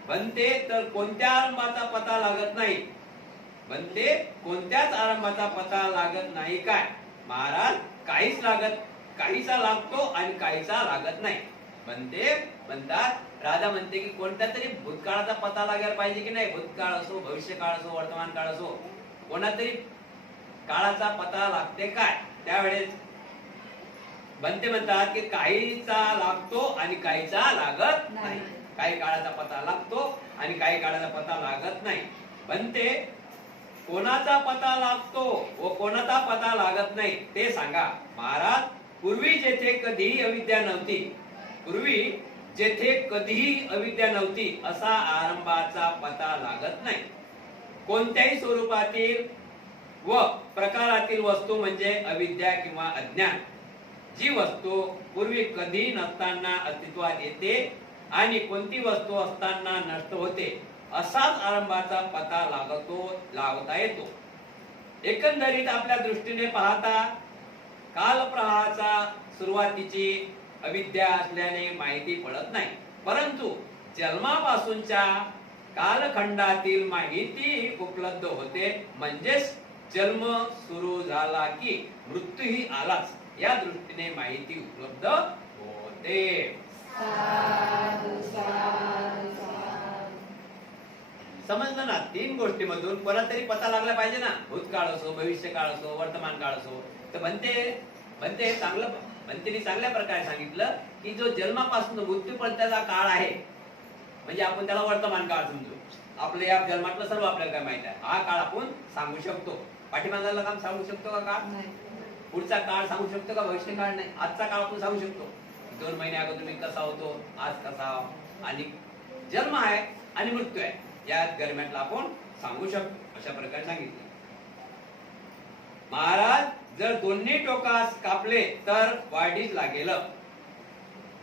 म्हणते तर कोणत्या आरंभाचा पता लागत नाही. म्हणते कोणत्याच आरंभाचा पता लागत नाही काय? महाराज, काहीचा लागतो आणि काहीचा लागत नाही. म्हणतात राजा म्हणते की कोणत्या तरी भूतकाळाचा पता लागायला पाहिजे की नाही. भूतकाळ असो, भविष्यकाळ असो, वर्तमान काळ असो, कोणातरी काळाचा पता लागते काय? त्यावेळेस म्हणतात की काहीचा लागतो आणि काहीचा लागत नाही. काही काळाचा पता लागतो आणि काही काळाचा पता लागत नाही. म्हणते कोणाचा पता लागतो व कोणाचा पता लागत नाही ते सांगा. महाराज, पूर्वी जेथे कधीही अविद्या नव्हती असा आरंभाचा पता लागत नाही. कोणत्याही स्वरूपातील व प्रकारातील वस्तू म्हणजे अविद्या किंवा अज्ञान. जी वस्तू पूर्वी कधी नसताना अस्तित्वात येते आणि कोणती वस्तू असताना नष्ट होते, असाच आरंभाचा पता लावता येतो. एकंदरीत आपल्या दृष्टीने पाहता कालप्रवाहाचा सुरुवातीची अविद्या असल्याने माहिती पडत नाही, परंतु जन्मापासूनच्या कालखंडातील माहिती उपलब्ध होते. म्हणजेच जन्म सुरू झाला की मृत्यूही आलाच या दृष्टीने माहिती उपलब्ध होते. समजलं ना? तीन गोष्टीमधून कोणातरी पता लागला पाहिजे ना. भूतकाळ असो, भविष्यकाळ असो, वर्तमान काळ असो. तर म्हणते चांगल्या प्रकारे सांगितलं की जो जन्मापासून मृत्यूपर्यंतचा काळ आहे, म्हणजे आपण त्याला वर्तमान काळ समजू. आपल्या या जन्मातलं सर्व आपल्याला काय माहित आहे, हा काळ आपण सांगू शकतो. पाठीमागचं काम सांगू शकतो का काळ? पुढचा काळ सांगू शकतो का? भविष्य काळ नाही. आजचा काळ आपण सांगू शकतो. 2 महिने अगोदर मी कसा होतो, आज कसा, आणि जन्म आहे आणि मृत्यू आहे या दरम्यानला आपण सांगू शकतो. अशा प्रकारे सांगितले. महाराज, जर दोन्ही टोकास कापले तर वाढीच लागेल.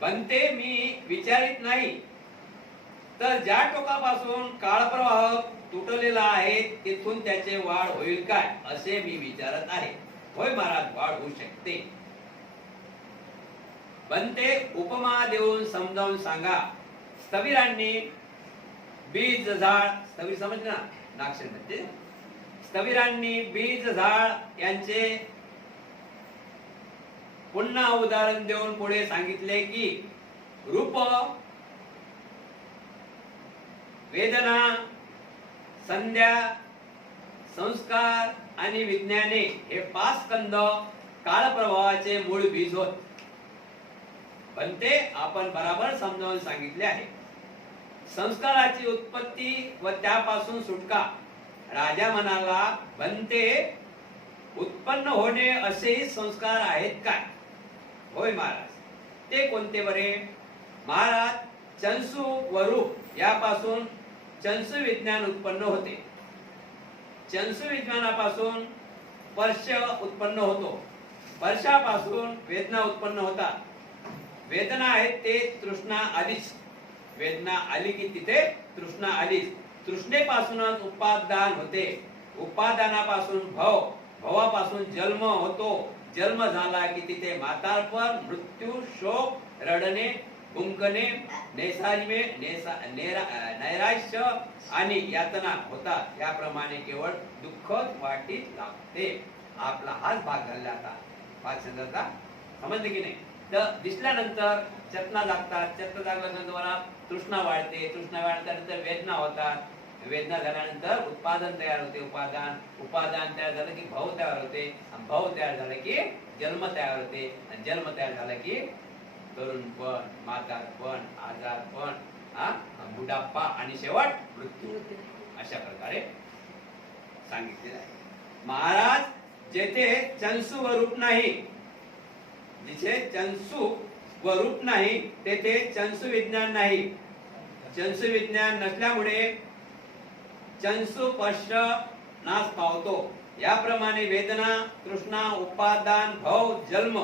बनते मी विचारित नाही, तर ज्या टोकापासून काळप्रवाह तुटलेला आहे तिथून त्याचे वाढ होईल काय असे मी विचारत आहे. होय महाराज, वाढ होऊ शकते. बनते उपमा देऊन समजावून सांगा. स्थविरांनी बीज झाड, स्थविर समजले ना, नागशेर म्हणजे स्थविरांनी बीज झाड यांचे पुन्हा उदाहरण देऊन पुढे सांगितले की रूप, वेदना, संध्या, संस्कार आणि विज्ञाने हे 5 स्कंद काळप्रवाहाचे मूळ बीज होत. पण ते आपण बराबर समजावून सांगितले आहे. संस्काराची उत्पत्ती व त्यापासून सुटका. राजा म्हणाला, बनते उत्पन्न होणे असेही संस्कार आहेत काय? होय महाराज. ते कोणते बरे? महाराज, चंसू व रूप यापासून चंसू विज्ञान उत्पन्न होते. चंसू विज्ञानापासून स्पर्श उत्पन्न होतो. स्पर्शापासून वेदना उत्पन्न होतात. वेदना आहेत ते तृष्णा आलीच. वेदना आली की तिथे तृष्णा आलीच. तृष्णेपासूनच उपादान होते. उपादानापासून भव, भवापासून जन्म होतो. जन्म झाला की तिथे म्हातारपण, मृत्यू, शोक, रडणे, भुंकणे, नैराश्य आणि यातना होतात. याप्रमाणे केवळ दुःखच वाटीत लागते. आपला हाच भाग झाला. आता पाच छंदाचा समजले की नाही? तर दिसल्यानंतर चेतना जागतात. चेतना जागल्यानंतर तृष्णा वाढते. तृष्णा वाढल्यानंतर वेदना होतात. वेदना झाल्यानंतर उत्पादन तयार होते. उपादान तयार झालं की भाव तयार होते. भाव तयार झाला की जन्म तयार होते. जन्म तयार झाला की तरुणपण, म्हातारपण, आजारपण, बुढाप्पा आणि शेवट मृत्यू, अशा प्रकारे सांगितलेलं आहे. महाराज, जेथे चंसू व रूप नाही, जिथे चंसू व रूप नाही तेथे चंसू विज्ञान नाही. चंसू विज्ञान नसल्यामुळे चंसू स्पर्श नाश पावतो. याप्रमाणे वेदना, तृष्णा, उपादान, भव, जन्म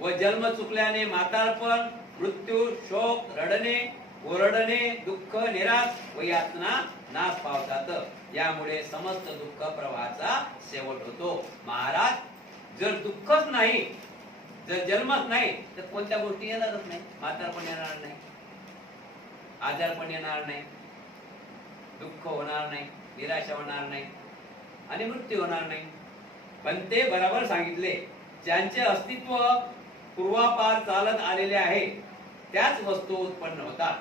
व जन्म चुकल्याने म्हातारपण, मृत्यू, शोक, रडणे, ओरडणे, दुःख, निराश व यातना नाश पावतात. यामुळे समस्त दुःख प्रवाहाचा शेवट होतो. महाराज, जर दुःखच नाही, जर जन्मच नाही, तर कोणत्या गोष्टी येणारच नाही. म्हातारपण येणार नाही, आजारपण येणार नाही, दुःख होणार नाही, निराशा होणार नाही आणि मृत्यू होणार नाही. पण ते बरोबर सांगितले, ज्यांचे अस्तित्व पूर्वापार चालत आलेले आहे त्याच वस्तू उत्पन्न होतात.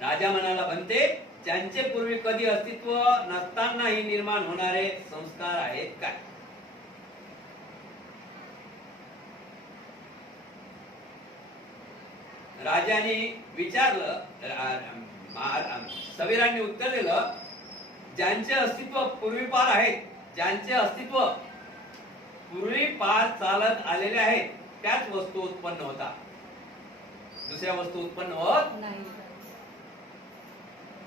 राजा म्हणाला, बनते, ज्यांचे पूर्वी कधी अस्तित्व नसतानाही निर्माण होणारे संस्कार आहेत काय? राजाने विचारलं, सवीरांनी उत्तर दिलं, ज्यांचे अस्तित्व पूर्वीपार आहेत, ज्यांचे अस्तित्व पूर्वीपार चालत आलेले आहेत त्याच वस्तू उत्पन्न होतात. दुसऱ्या वस्तू उत्पन्न होत नाही.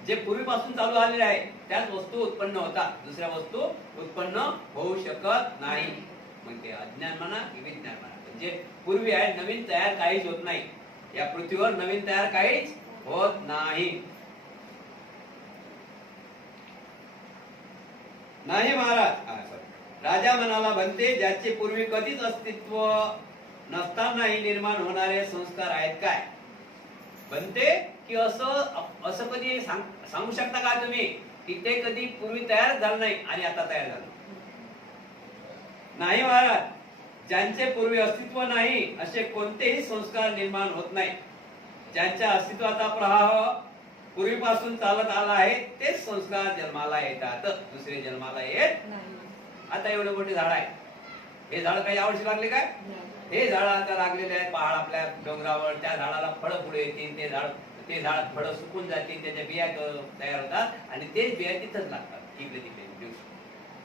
जे पूर्वीपासून चालू आलेले आहे त्याच वस्तू उत्पन्न होतात, दुसऱ्या वस्तू उत्पन्न होऊ शकत नाही. मग ते अज्ञान म्हणा की विज्ञान म्हणा, जे पूर्वी आहे, नवीन तयार काहीच होत नाही. या पृथ्वीवर नवीन तयार काहीच होत नाही. नाही महाराज, राजा म्हणाला, बनते, ज्याचे पूर्वी कधीच अस्तित्व नसतानाही निर्माण होणारे संस्कार आहेत काय? बनते, की असं कधी सांगू शकता का तुम्ही की ते कधी पूर्वी तयार झालं नाही आणि आता तयार झालं? नाही महाराज, ज्यांचे पूर्वी अस्तित्व नाही असे कोणतेही संस्कार निर्माण होत नाही. ज्यांच्या अस्तित्वाचा प्रवाह पूर्वीपासून चालत आला आहे तेच संस्कार जन्माला येतात, दुसरे जन्माला येत नाही. आता एवढे मोठे झाड आहे, हे झाड काही यावर्षी लागले काय? हे झाड आता लागलेले आहे पहाड आपल्या डोंगरावर. त्या झाडाला फळं पुढे येतील, ते झाड फळं सुकून जातील, त्याच्या बिया तयार होतात आणि तेच बिया तिथंच लागतात इकडे तिकडे.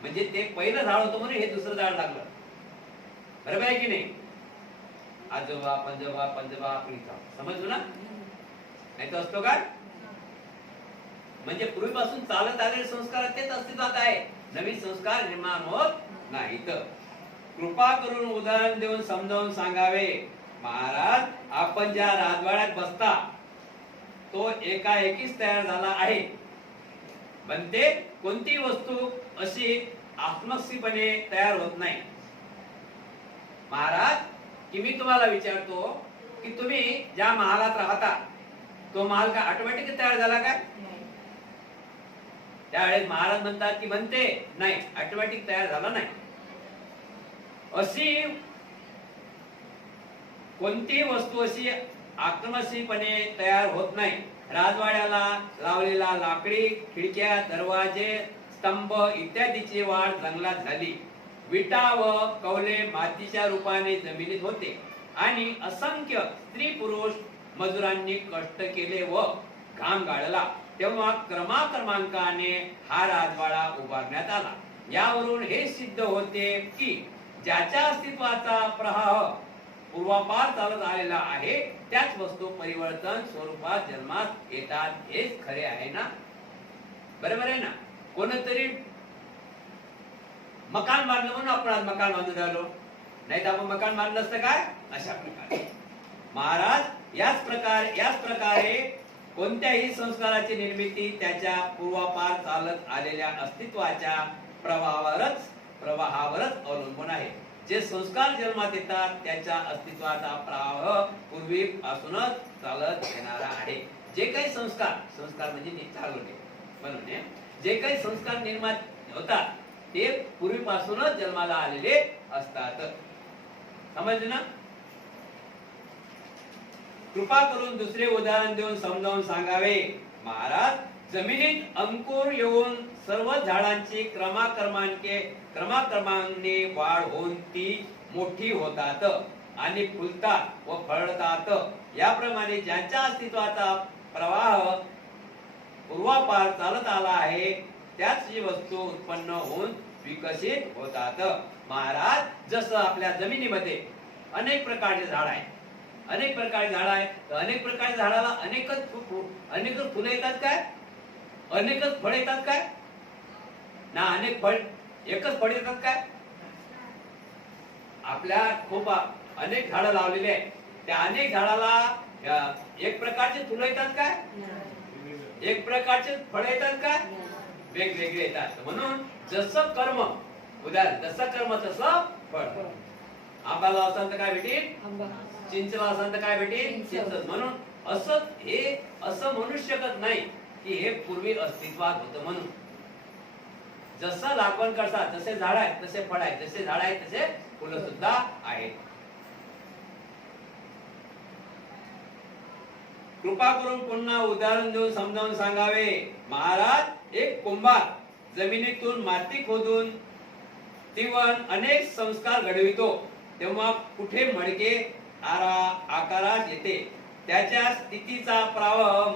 म्हणजे ते पहिलं झाड होतं म्हणून हे दुसरं झाड लागलं. बरोबर आहे की नाही? आजोबा पंजोबा पंजोबा पिढीचा, समजलो ना? नाही तर असतो काय? म्हणजे पूर्वीपासून चालत आलेले संस्कार तेच अस्तित्वात आहे, नवीन संस्कार निर्माण होत नाहीत. कृपा करून उदाहरण देऊन समजावून सांगावे. महाराज, आपण ज्या राजवाड्यात बसता तो एकाएकीच तयार झाला आहे. बनते, कोणती वस्तू अशी आत्मस्थिपणे तयार होत नाही. महाराज, की मी तुम्हाला विचारतो की तुम्ही ज्या महालात राहता तो महाल का ऑटोमॅटिक तयार झाला काय? त्यावेळेस महाराज म्हणतात की बनते, नाही, ऑटोमॅटिक तयार झाला नाही. अशी कोणती वस्तू अशी आत्मस्थिपणे तयार होत नाही. राजवाड्याला लावलेला लाकडी खिडक्या, दरवाजे, स्तंभ इत्यादीची वाढ जंगलात झाली. विटा व कौले मातीच्या रूपाने जमिनीत होते आणि असंख्य स्त्री पुरुष मजुरांनी कष्ट केले व घाम गाळला. तेव्हा क्रमाक्रमांकाने हा राजवाडा उभारण्यात आला. यावरून हे सिद्ध होते की ज्याच्या अस्तित्वाचा प्रवाह पूर्वापार चालत आलेला आहे त्याच वस्तू परिवर्तन स्वरूपात जन्मात येतात. हेच खरे आहे ना? बरोबर आहे ना? कोणतरी मकान बांधलं म्हणून आपण आज मकान बांधून राहिलो, नाही तर आपण मकान बांधलं असतं काय? अशा प्रकारे महाराज, याच प्रकारे कोणत्याही संस्काराची निर्मिती त्याच्या पूर्वापार चालत आलेल्या अस्तित्वाच्या प्रवाहावरच अवलंबून आहे. जे संस्कार जन्मात येतात त्याच्या अस्तित्वाचा प्रवाह पूर्वीपासूनच चालत येणारा आहे. जे काही संस्कार म्हणजे चालवणे बनवणे, जे काही संस्कार निर्माण होतात ते पूर्वीपासूनच जन्माला आलेले असतात. समजले ना? कृपा करून दुसरे उदाहरण देऊन समजावून सांगावे. महाराज, जमिनीत अंकुर येऊन सर्व झाडांची क्रमाक्रमाने वाढ होऊन ती मोठी होतात आणि फुलतात व फळतात, याप्रमाणे ज्यांच्या अस्तित्वाचा प्रवाह पूर्वापार चालत आला आहे त्याच वस्तू उत्पन्न होऊन विकसित होतात. महाराज, जसं आपल्या जमिनीमध्ये अनेक प्रकारचे झाड आहेत, अनेक प्रकारचे झाड आहेत, तर अनेक प्रकारच्या झाडाला अनेकच फुलं येतात काय? अनेकच फळ येतात काय? ना अनेक फळ, एकच फळ येतात काय? आपल्या खूप अनेक झाडं लावलेली आहेत, त्या अनेक झाडाला एक प्रकारचे फुलं येतात काय? एक प्रकारचे फळ येतात का? वेगवेगळे येतात. म्हणून जसं कर्म, उदाहरण जसं कर्म तसं फळ. आंबाला असाल तर काय भेटेल? चिंचला असाल तर काय भेटेल? चिंच. म्हणून असं हे असं म्हणू शकत नाही की हे पूर्वी अस्तित्वात होतं म्हणून. जसं लागवण करतात जसे झाड आहेत तसे फळ आहेत, जसे झाड आहेत तसे फुलं सुद्धा आहेत. कृपा करून पुन्हा उदाहरण देऊन समजावून सांगावे. महाराज, एक कुंभार जमिनीतून माती खोदून तीवन अनेक संस्कार घडवितो, तेव्हा कुठे मडके आकारात येते. त्याच्या स्थितीचा प्रवाह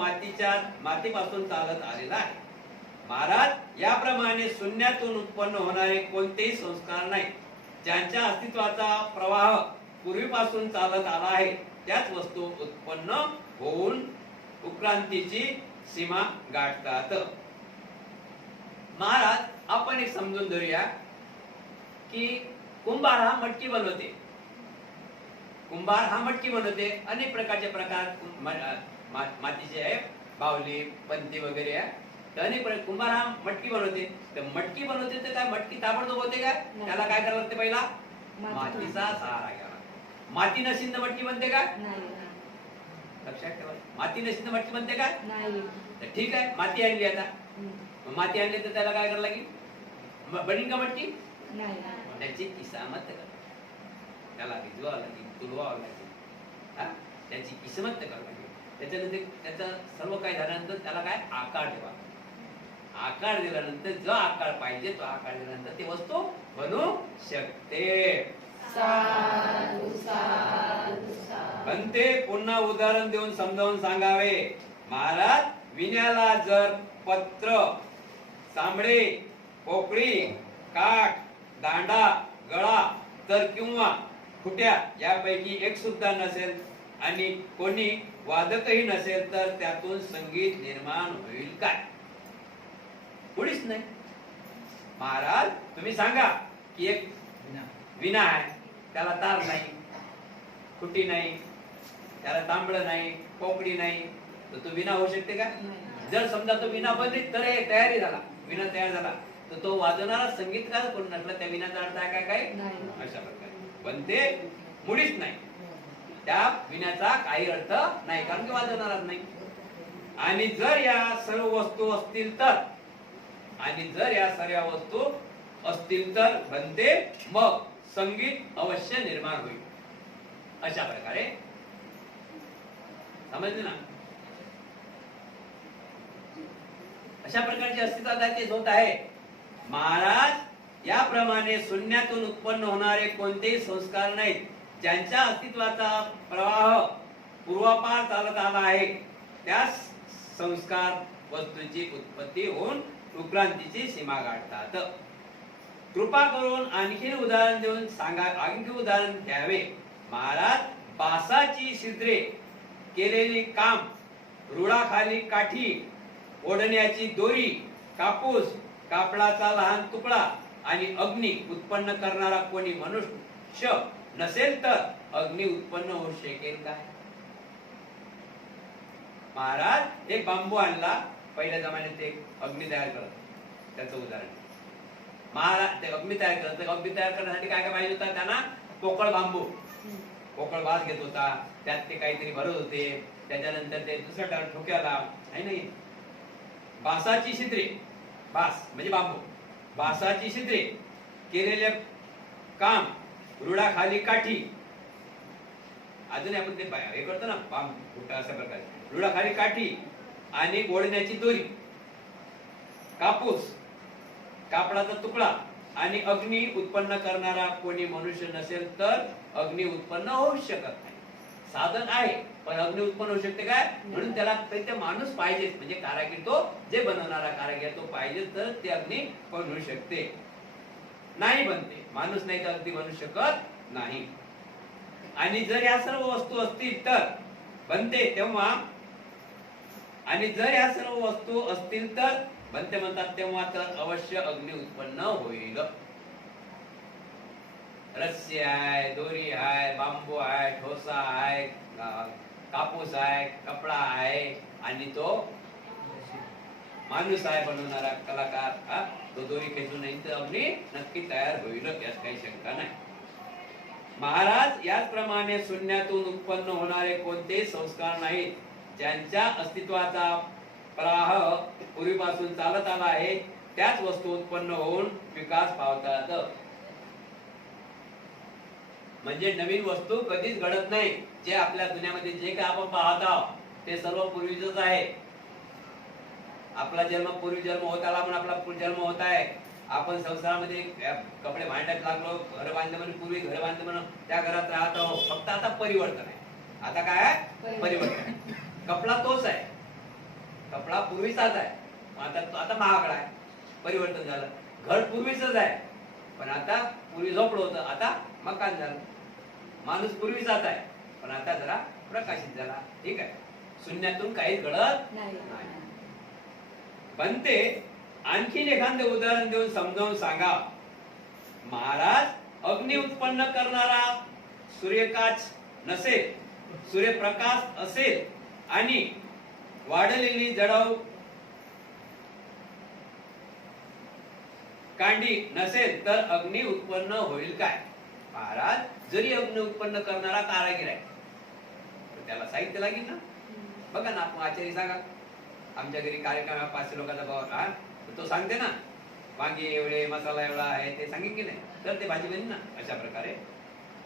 मातीपासून चालत आलेला आहे. महाराज, याप्रमाणे शून्यातून उत्पन्न होणारे कोणतेही संस्कार नाही. ज्यांच्या अस्तित्वाचा प्रवाह पूर्वीपासून चालत आला आहे त्याच वस्तू उत्पन्न होऊन उत्क्रांतीची सीमा गाठतात. महाराज, आपण एक समजून धरूया की कुंभार हा मटकी बनवते. कुंभार हा मटकी बनवते. अनेक प्रकारचे प्रकार मातीचे आहे, बावली, पंती वगैरे आहे. तर अनेक कुंभार हा मटकी बनवते. तर मटकी बनवते तर काय मटकी ताबडतोब होते काय? त्याला काय करावं लागते? पहिला मातीचा सहारा घ्यावा. माती नसेल तर मटकी बनते का? लक्षात ठेवा. माती नसेल तर मटकी बनते का? तर ठीक आहे, माती आणली. आता माती आणली तर त्याला काय करावं लागेल? बनीन का मटकी? त्याची किसामत करा, त्याला भिजवावं लागेल, तुलवावं लागेल, त्याची किस्मत करावं लागेल. त्याच्यानंतर त्याचं सर्व काही झाल्यानंतर त्याला काय आकार ठेवा. आकार दिल्यानंतर जो आकार पाहिजे तो आकार दिल्यानंतर ती वस्तू बनू शकते. म्हणते पुन्हा उदाहरण देऊन समजावून सांगावे. महाराज, विण्याला जर पत्र, चांबडे, पोकळी, काठ, दांडा, गळा तर किंवा खुट्या यापैकी एक सुद्धा नसेल आणि कोणी वादकही नसेल तर त्यातून संगीत निर्माण होईल काय? कोणीच नाही. महाराज, तुम्ही सांगा की एक विना आहे, त्याला तार नाही, खुटी नाही, त्याला तांबड नाही, पोकळी नाही, तर तो विना होऊ शकते का? जर समजा तो विना बनली तर तयारी झाला, विना तयार झाला, तर तो वाजवणारा संगीतकार कोण नसला, त्या विनाचा अर्थ आहे काय? अशा प्रकारे बनते मुळीच नाही. त्या विण्याचा काही अर्थ नाही, कारण की वाजवणारच नाही. आणि जर या सर्व वस्तू असतील तर, आणि जर या सर्व वस्तू असतील तर बनते, मग संगीत अवश्य निर्माण होईल. अशा प्रकारे समजले ना? अशा प्रकारचे अस्तित्वात होत आहे. महाराज, याप्रमाणे शून्यातून उत्पन्न होणारे कोणतेही संस्कार नाहीत. ज्यांच्या अस्तित्वाचा प्रवाह पूर्वापार चालत आला आहे त्यास संस्कार वस्तूंची उत्पत्ती होऊन उत्क्रांतीची सीमा गाठतात. कृपा करून आणखी उदाहरण देऊन सांगा, आणखी उदाहरण द्यावे. महाराज, बासाची छिद्रे, केलेली काम, रुळाखाली काठी, ओढण्याची दोरी, कापूस, कापडाचा लहान तुकडा आणि अग्नी उत्पन्न करणारा कोणी मनुष्य नसेल तर अग्नी उत्पन्न होऊ शकेल काय? महाराज, एक बांबू आणला, पहिल्या जमान्यात एक अग्नी तयार करत, त्याचं उदाहरण. महाराज ते अग्नी तयार करत, अग्नी तयार करण्यासाठी काय काय पाहिजे होता? त्यांना पोकळ बांबू, पोकळ बास घेत होता, त्यात ते काहीतरी भरत होते, त्याच्यानंतर ते दुसऱ्या ठोक्याला आहे नाही बासाची छिद्रे, बास म्हणजे बांबू, बासाची छिद्रे, केलेले काम, रुळाखाली काठी, अजून आपण ते हे करतो ना बांबू अशा प्रकारे, रुळाखाली काठी आणि ओढण्याची दोरी, कापूस, कापडाचा तुकडा आणि अग्नी उत्पन्न करणारा कोणी मनुष्य नसेल तर अग्नी उत्पन्न होऊ शकत नाही. साधन आहे पण अग्नी उत्पन्न होऊ शकते काय? म्हणून त्याला ते माणूस पाहिजे, म्हणजे कारागीर तो जे बनवणारा कारागीर तो पाहिजे तर ते अग्नी बनवू शकते. नाही बनते, माणूस नाही तर अग्नी बनवू शकत नाही. आणि जर या सर्व वस्तू असतील तर बनते तेव्हा, आणि जर या सर्व वस्तू असतील तर बनते म्हणतात तेव्हा तर अवश्य अग्नी उत्पन्न होईल. रस्सी आहे, दोरी आहे, बांबू आहे, ठोसा आहे, कापूस आहे, कपडा आहे आणि तो माणूस आहे बनवणारा कलाकार, तो दोरी खेचून नाही तर अग्नी नक्की तयार होईल, यात काही शंका नाही. महाराज याचप्रमाणे शून्यातून उत्पन्न होणारे कोणते संस्कार नाहीत. ज्यांच्या अस्तित्वाचा प्रवाह पूर्वीपासून चालत आला आहे त्याच वस्तू उत्पन्न होऊन विकास पावतात. म्हणजे नवीन वस्तू कधीच घडत नाही. जे आपल्या दुनियामध्ये जे काही आपण पाहत आहोत ते सर्व पूर्वीचंच आहे. आपला जन्म पूर्वी जन्म होत आला म्हणून आपला जन्म होत आहे. आपण संसारामध्ये कपडे भांडत लागलो, घर बांधलं म्हणून पूर्वी घर बांधलं म्हणून त्या घरात राहत आहोत. फक्त आता परिवर्तन आहे. आता काय आहे? परिवर्तन आहे. कपडा तोच आहे, कपडा पूर्वीचाच आहे, आता महागडा आहे, परिवर्तन झालं. घर पूर्वीचंच आहे पण आता पूर्वी झोपडं होतं, आता मकान झालं. माणूस पूर्वीचाच आहे पण आता जरा प्रकाशित झाला. ठीक आहे, शून्यातून काहीच घडत नाही. बनते. आणखीन एखादं उदाहरण देऊन समजावून सांगा. महाराज अग्नी उत्पन्न करणारा सूर्यकाच नसेल, सूर्यप्रकाश असेल आणि वाढलेली जडव कांडी नसेल तर अग्नी उत्पन्न होईल काय? महाराज जरी अग्नी उत्पन्न करणारा कारागीर आहे त्याला साहित्य लागेल ना. बघा ना, आपण आचार्य सांगा आमच्या घरी कार्यक्रम 500 लोकांचा भाव, तो सांगते ना वांगी एवढे, मसाला एवढा आहे, ते सांगेन की नाही, तर ते भाजी बनेल ना. अशा प्रकारे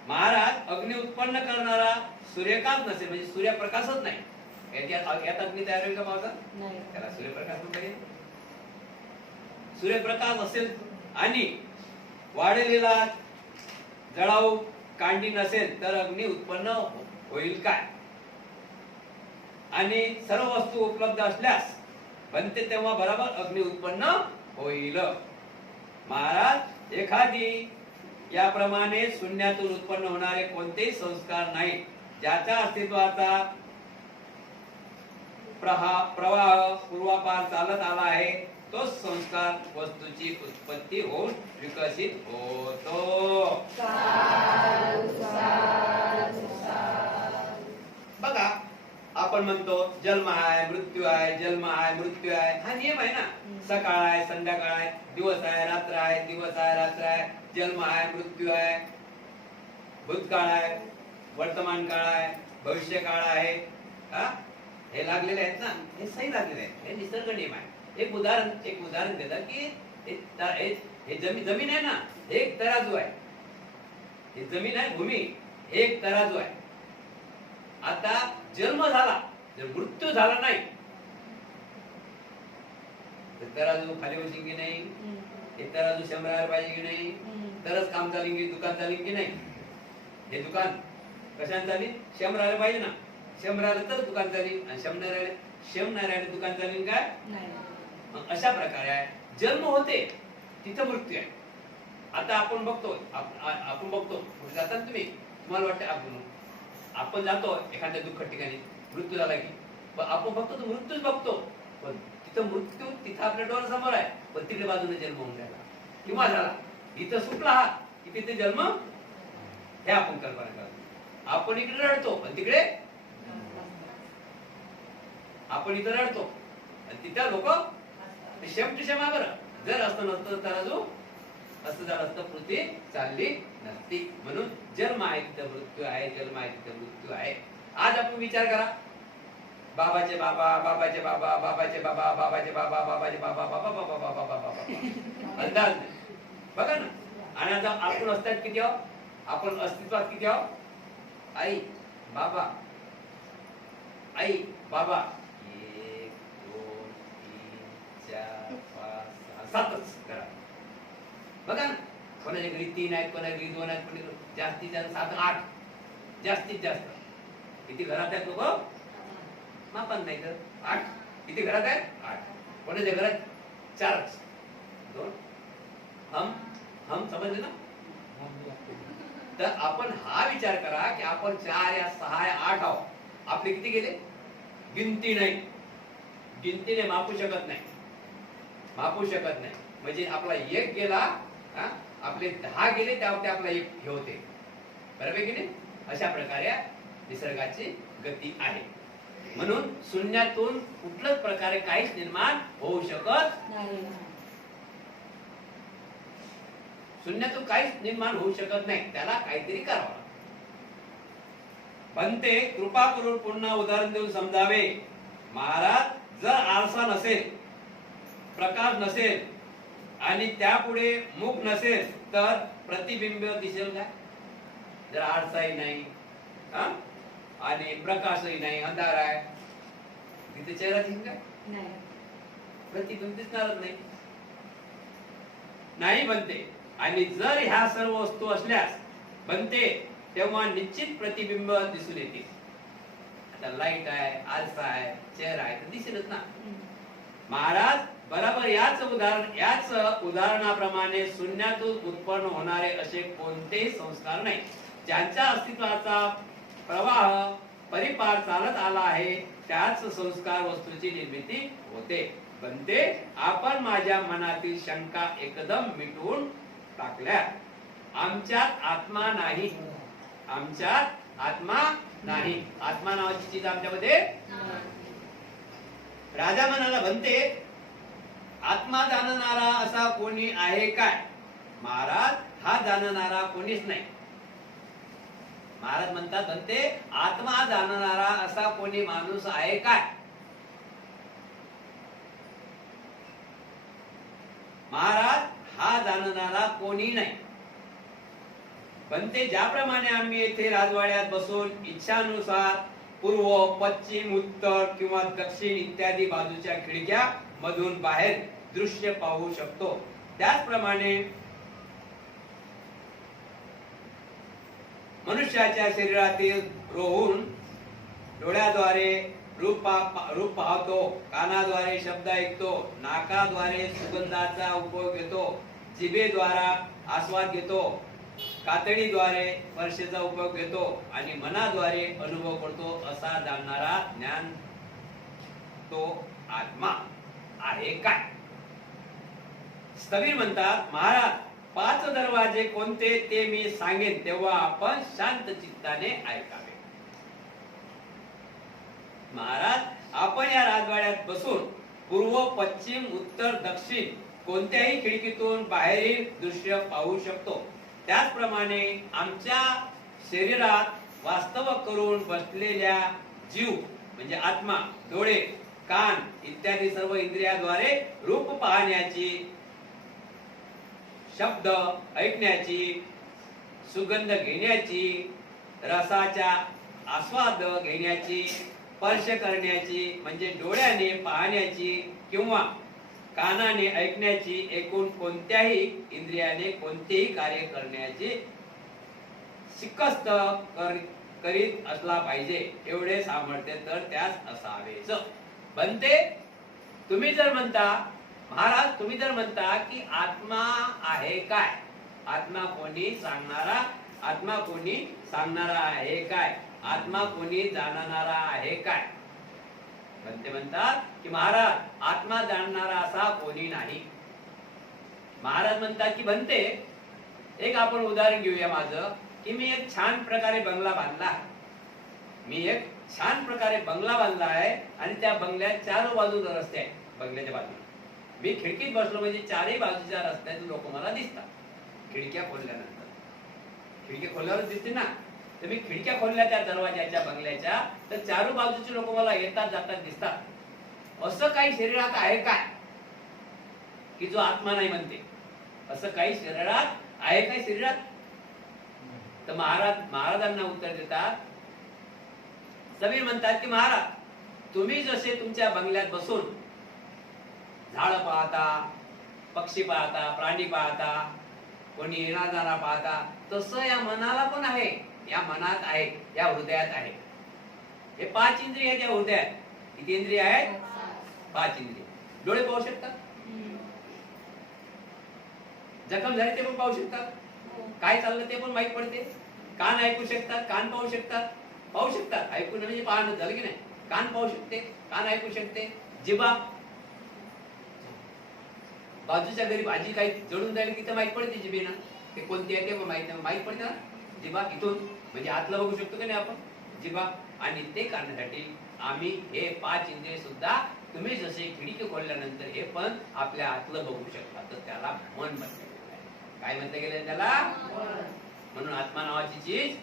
महाराज अग्नी उत्पन्न करणारा सूर्यकांत नसेल, म्हणजे सूर्यप्रकाशच नाही, यात अग्नी तयार होईल का माझा? त्याला सूर्यप्रकाश पण पाहिजे. सूर्यप्रकाश असेल आणि वाढलेला जळाऊ कांडी नसेल तर अग्नी उत्पन्न होईल काय? आणि सर्व वस्तू उपलब्ध असल्यास बनते तेव्हा बरोबर अग्नी उत्पन्न होईल. महाराज एखादी याप्रमाणे शून्यातून उत्पन्न होणारे कोणतेही संस्कार नाही. ज्याच्या अस्तित्वाचा प्रवाह पूर्वापार चालत आला आहे तो संस्कार वस्तूची उत्पत्ती होऊन विकसित होतो. बघा आपण म्हणतो जन्म आहे, मृत्यू आहे, जन्म आहे, मृत्यू आहे, हा नियम आहे ना. सकाळ आहे, संध्याकाळ आहे, दिवस आहे, रात्र आहे, दिवस आहे, रात्र आहे, जन्म आहे, मृत्यू आहे, भूतकाळ आहे, वर्तमान काळ आहे, भविष्य काळ आहे. हे लागलेले आहेत ना, हे सही लागलेले आहेत. हे निसर्ग नियम आहे. एक उदाहरण देतात की हे जमीन आहे ना, हे एक तराजू आहे. हे जमीन आहे, भूमी, हे एक तराजू आहे. आता जन्म झाला, जर मृत्यू झाला नाही तर तराजू खाली होईल की नाही? हे तराजू शंभरावर पाहिजे की नाही? तरच काम चालेल की दुकान चालेल की नाही? हे दुकान कशाने चालेल? शंभरावर पाहिजे ना. शंभराला तर दुकान चालेल आणि शंभराला दुकान चालेल काय? मग अशा प्रकारे आहे. जन्म होते तिथं मृत्यू आहे. आता आपण बघतो जातात तुम्ही, तुम्हाला वाटतं आपण जातो एखाद्या दुःखद ठिकाणी, मृत्यू झाला की आपण बघतो तो मृत्यूच बघतो, पण तिथं मृत्यू तिथं आपल्या डोळ्यासमोर आहे, पण तिकडे बाजूने जन्म होऊन राहिला किंवा झाला. इथं सुटला हा की तिथे जन्म, हे आपण कल्पना करतो. आपण इकडे रडतो पण तिकडे, आपण इथं रडतो आणि तिथं लोक शेम टू शेम. बरं जर असतं नसतं तर अजून असं झालं असतं, पृथ्वी चालली नसती. म्हणून जन्म आहे तिथं मृत्यू आहे, जन्म आहे तिथं मृत्यू आहे. आज आपण विचार करा, बाबाचे बाबा, बाबाचे बाबा, बाबाचे बाबा, बाबाचे बाबा, बाबाचे बाबा, बाबा बाबा बाबा बाबा, अंदाज नाही. बघा ना. आणि आता आपण असतात किती आहोत? आपण अस्तित्वात किती आहोत? आई बाबा, आई बाबा, 1 2 3 4 5 6 7च करा. बघा ना. घरी 3 आहेत, कोणा घरी 2 आहेत, कोणी जास्तीत जास्त 7 8 जास्तीत जास्त. किती घरात आहेत लोक? मापन नाही तर 8. किती घरात आहेत? 8. कोणाच्या घरात? 4च. 2 हम समजले ना? तर आपण हा विचार करा की आपण 4 या 6 या 8 आहोत. आपले किती गेले? गिनती नाही. गिनतीने मापू शकत नाही. मापू शकत नाही. म्हणजे आपला 1 गेला, आपले 10 गेले, त्यावरती आपला 1 हे होते. बरोबर की नाही? अशा प्रकारे निसर्गाची गती आहे. म्हणून शून्यातून कुठल्याच प्रकारे काहीच निर्माण होऊ शकत नाही. शून्यातून काहीच निर्माण होऊ शकत नाही. त्याला काहीतरी करावं. बनते कृपा करून पुन्हा उदाहरण देऊन समजावे. महाराज, जर आरसा नसेल, प्रकाश नसेल आणि त्यापुढे मुख नसेल तर प्रतिबिंब दिसेल काय? जर आरसाही नाही आणि प्रकाशही नाही, अंधार आहे, तिथे चेहरा दिसेल काय? नाही. प्रतिबिंब दिसणारच नाही. नाही बनते. आणि जर ह्या सर्व वस्तू असल्यास बनते, तेव्हा निश्चित प्रतिबिंब दिसून येते. आता लाईट आहे, आरसा आहे, चेहरा आहे, तर दिसेलच ना. महाराज, बरोबर याच उदाहरणाप्रमाणे शून्यातून उत्पन्न होणारे असे कोणतेही संस्कार नाही. ज्यांच्या अस्तित्वाचा प्रवाह परिपार चालत आला आहे, त्याच संस्कार वस्तूची निर्मिती होते. बनते, आपण माझ्या मनातील शंका एकदम मिटवून टाकल्या. आमच्यात आत्मा नाही. आमच्यात आत्मा नाही. आत्मा नावाची चीज आमच्यामध्ये. राजा म्हणाला, बनते, आत्मा जाणणारा असा कोणी आहे काय? महाराज, हा जाणणारा कोणीच नाही. महाराज म्हणतात, बनते, आत्मा जाणणारा असा कोणी माणूस आहे काय? महाराज, हा जाणणारा कोणी नाही. बनते, ज्याप्रमाणे आम्ही येथे राजवाड्यात बसून इच्छानुसार पूर्व, पश्चिम, उत्तर किंवा दक्षिण इत्यादी बाजूच्या खिडक्या मधून बाहेर दृश्य पाहू शकतो, त्याचप्रमाणे मनुष्याच्या शरीरातील रोहून डोळ्याद्वारे रूप पाहतो, कानाद्वारे शब्द ऐकतो, नाकाद्वारे सुगंधाचा उपयोग घेतो, जिभेद्वारा आस्वाद घेतो, कातडीद्वारे स्पर्शेचा उपयोग घेतो आणि मनाद्वारे अनुभव करतो, असा जाणणारा ज्ञान तो आत्मा आहे काय? स्थवीर म्हणतात, महाराज, 5 दरवाजे कोणते ते मी सांगेन तेव्हा आपण शांत चित्ताने ऐकावे. महाराज, आपण या राजवाड्यात बसून पूर्व, पश्चिम, उत्तर, दक्षिण कोणत्याही खिडकीतून बाहेरील दृश्य पाहू शकतो. त्याचप्रमाणे आमच्या शरीरात वास्तव करून बसलेल्या जीव म्हणजे आत्मा, डोळे, कान इत्यादी सर्व इंद्रियाद्वारे रूप पाहण्याची, शब्द ऐकण्याची, सुगंध घेण्याची, रसाचा आस्वाद घेण्याची, स्पर्श करण्याची म्हणजे डोळ्याने पाहण्याची किंवा कानाने ऐकण्याची, एकूण कोणत्याही इंद्रियाने कोणतेही कार्य करण्याची शिकस्त करीत असला पाहिजे, एवढे सामर्थ्य तर त्यास असावेच. बनते, तुम्ही जर म्हणता, महाराज, तुम्ही जर म्हणता की आत्मा आहे काय? आत्मा कोणी सांगणारा? आत्मा कोणी सांगणारा आहे काय? आत्मा कोणी जाणणारा आहे काय? बनते म्हणतात की महाराज, आत्मा जाणणारा असा कोणी नाही. महाराज म्हणतात की बनते, एक आपण उदाहरण घेऊया माझं, की मी एक छान प्रकारे बंगला बांधला आहे. मी एक छान प्रकारे बंगला बांधला आहे आणि त्या बंगल्यात 4 बाजूला रस्ते आहेत. बंगल्याच्या बाजूला मी खिडकीत बसलो म्हणजे 4ही बाजूच्या रस्त्यातून लोक मला दिसतात. खिडक्या खोलल्यानंतर, खिडकी खोलल्यावर दिसते ना, तर मी खिडक्या खोलल्या त्या दरवाजाच्या बंगल्याच्या, तर 4 बाजूचे लोक मला येतात जातात दिसतात. असं काही शरीरात आहे काय की जो आत्मा नाही म्हणते? असं काही शरीरात आहे काय? शरीरात तर महाराजांना उत्तर देतात, समीर म्हणतात की महाराज, तुम्ही जसे तुमच्या बंगल्यात बसून झाड पाहता, पक्षी पाहता, प्राणी पाहता, कोणी येणार जाणार पाहता, तसं या मनाला पण आहे, या मनात आहे, या हृदयात आहे. हे 5 इंद्रिय आहेत या हृदयात. किती इंद्रिय आहेत? 5 इंद्रिय. डोळे पाहू शकतात, जखम झाली ते पण पाहू शकतात, काय चाललं ते पण माहित पडते. कान ऐकू शकतात, कान पाहू शकतात. पाहू शकतात, ऐकून म्हणजे पाहणं झालं की नाही. कान पाहू शकते, कान ऐकू शकते. जिभा, बाजूच्या घरी भाजी काही जळून जाईल तिथं माहित पडते जिभेना, ते कोणती आहे ते पण माहित पडते ना. जिभा इथून म्हणजे आतलं बघू शकतो की नाही आपण, जिभा. आणि ते करण्यासाठी आम्ही हे 5 इंद्रिय सुद्धा तुम्ही जसे खिडकी खोलल्यानंतर हे पण आपल्या आतलं बघू शकता, तर त्याला मन म्हटलं गेलं आहे. काय म्हटलं गेलं त्याला? म्हणून आत्मा नावाची चीज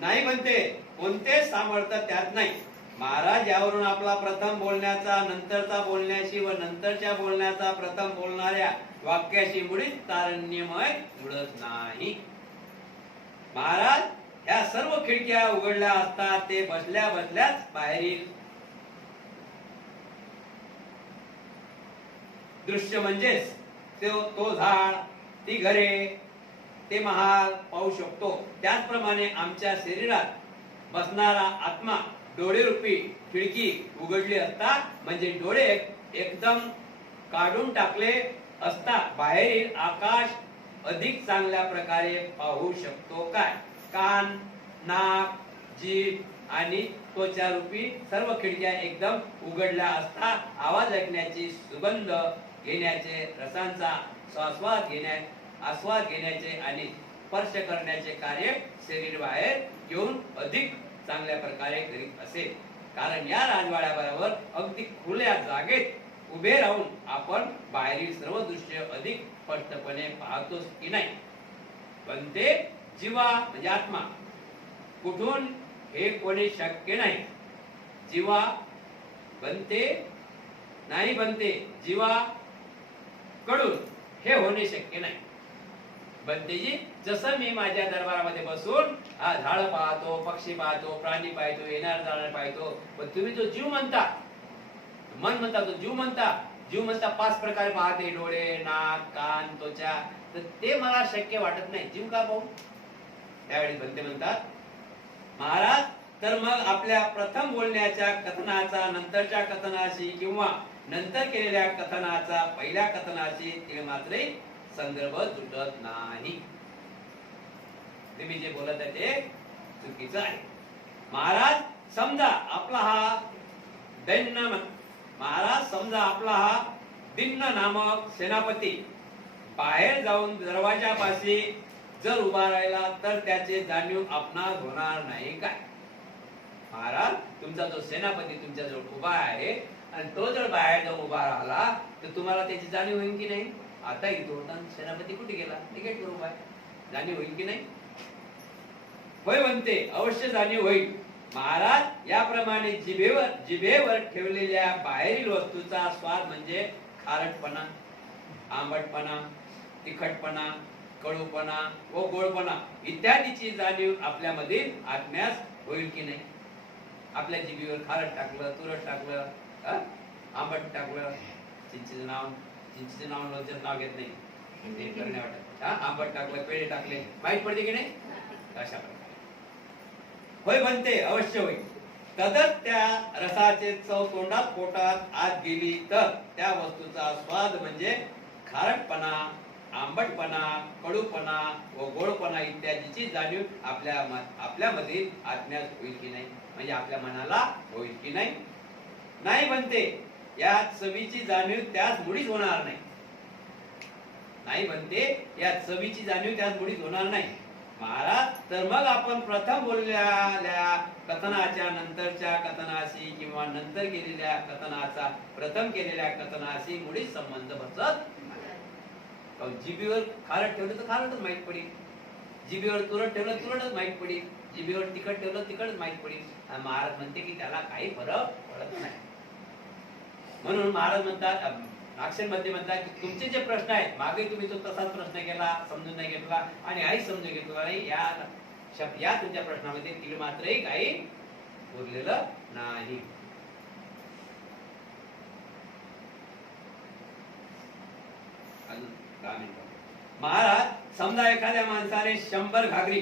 नाही म्हणते, कोणतेच सामर्थ्य त्यात नाही. महाराज यावरून आपला प्रथम बोलण्याचा, नंतरचा बोलण्याशी व नंतरच्या बोलण्याचा प्रथम बोलणाऱ्या वाक्याशी मुळीच तारण्यमय जुळत नाही. महाराज ह्या सर्व खिडक्या उघडल्या असतात, ते बसल्या बसल्याच बाहेरील दृश्य म्हणजेच तो झाड, ती घरे, ते महाल पाहू शकतो. त्याचप्रमाणे आमच्या शरीरात बसणारा आत्मा डोळे रूपी खिडकी उघडली असता, म्हणजे डोळे एकदम काढून टाकले असता बाहेरील आकाश अधिक चांगल्या प्रकारे पाहू शकतो. काय? कान, नाक, जीभ आणि त्वचा रूपी सर्व खिडक्या एकदम उघडल्या असता आवाज ऐकण्याची, सुगंध घेण्याचे, रसांचा आस्वाद घेण्याचे आणि स्पर्श करण्याचे कार्य शरीर बाहेर घेऊन अधिक चांगल्या प्रकारे करीत असेल. कारण या राजवाड्याबरोबर अगदी खुल्या जागेत उभे राहून आपण बाहेरील सर्व दृश्य अधिक स्पष्टपणे पाहतोच की नाही. पण ते जीवा म्हणजे आत्मा कुठून हे कोणी शक्य नाही. जीवा बनते नाही, बनते जीवा कडून हे होणे शक्य नाही. बनतेजी जसं मी माझ्या दरबारामध्ये बसून झाड पाहतो, पक्षी पाहतो, प्राणी पाहतो, येणार जाणार पाहतो, पण तुम्ही जो जीव म्हणता, मन म्हणता, तो जीव म्हणता, 5 प्रकारे पाहते, डोळे, नाक, कान, त्वचा, तर ते मला शक्य वाटत नाही. जीव का पाहू? त्यावेळी बनते म्हणतात, महाराज तर मग आपल्या प्रथम बोलण्याच्या कथनाचा नंतरच्या कथनाशी किंवा नंतर केलेल्या कथनाचा पहिल्या कथनाशी ते मात्र संदर्भ जुटत नाही. तुम्ही जे बोलत आहे ते चुकीचं आहे. महाराज समजा आपला हा दिन्न नामक सेनापती बाहेर जाऊन दरवाजापाशी जर उभा राहिला तर त्याचे जाणीव आपणास होणार नाही काय? महाराज तुमचा जो सेनापती तुमच्या जवळ उभा आहे आणि तो जर बाहेर जाऊन उभा राहिला तर तुम्हाला त्याची जाणीव होईल की नाही? आता इथं होता सेनापती कुठे गेला, निगेट करू बाय, जाणीव होईल की नाही? होय म्हणते, अवश्य जाणीव होईल. महाराज याप्रमाणे जिभेवर ठेवलेल्या बाहेरील वस्तूचा स्वाद म्हणजे खारटपणा, आंबटपणा, तिखटपणा, कडूपणा व गोडपणा इत्यादीची जाणीव आपल्यामधील आत्म्यास होईल की नाही? आपल्या जिभेवर खारट टाकलं, तुरट टाकलं, आंबट टाकलं, चिंचेचं नाव लोणच्याचं नाव घेत नाही, ते करण्या वाटत, आंबट टाकलं, पेढे टाकले, माहित पडते की नाही? अशा प्रकारे होय म्हणते, अवश्य होईल. तदच त्या रसाचे चव तोंडात पोटात आत गेली तर त्या वस्तूचा स्वाद म्हणजे खारटपणा, आंबटपणा, कडूपणा व गोडपणा इत्यादीची जाणीव आपल्यामधील आत्म्यास होईल की नाही? म्हणजे आपल्या मनाला होईल की नाही? नाही म्हणते, या चवीची जाणीव त्यास मुळीच होणार नाही. नाही म्हणते, या चवीची जाणीव त्यास मुळीच होणार नाही. महाराज तर मग आपण प्रथम बोललेल्या कथनाच्या नंतरच्या कथनाशी किंवा नंतर केलेल्या कथनाचा प्रथम केलेल्या कथनाशी मुळीच संबंध बसत नाही. जिभेवर खारट ठेवलं तर खारटच माहित पडेल, जिभेवर तुरट ठेवलं तुरटच माहित पडेल, जिभेवर तिखट ठेवलं तिखटच माहित पडेल. आणि महाराज म्हणते की त्याला काही फरक पडत नाही. म्हणून महाराज म्हणतात, मध्ये म्हणतात की तुमचे जे प्रश्न आहेत मागे तुम्ही तो तसाच प्रश्न केला, समजून नाही घेतला आणि आई समजून घेतला नाही. या तुमच्या प्रश्नामध्ये तीळ मात्रही काही उरलेलं नाही. 10 मिनिटं. महाराज समजा एखाद्या माणसाने 100 घागरी.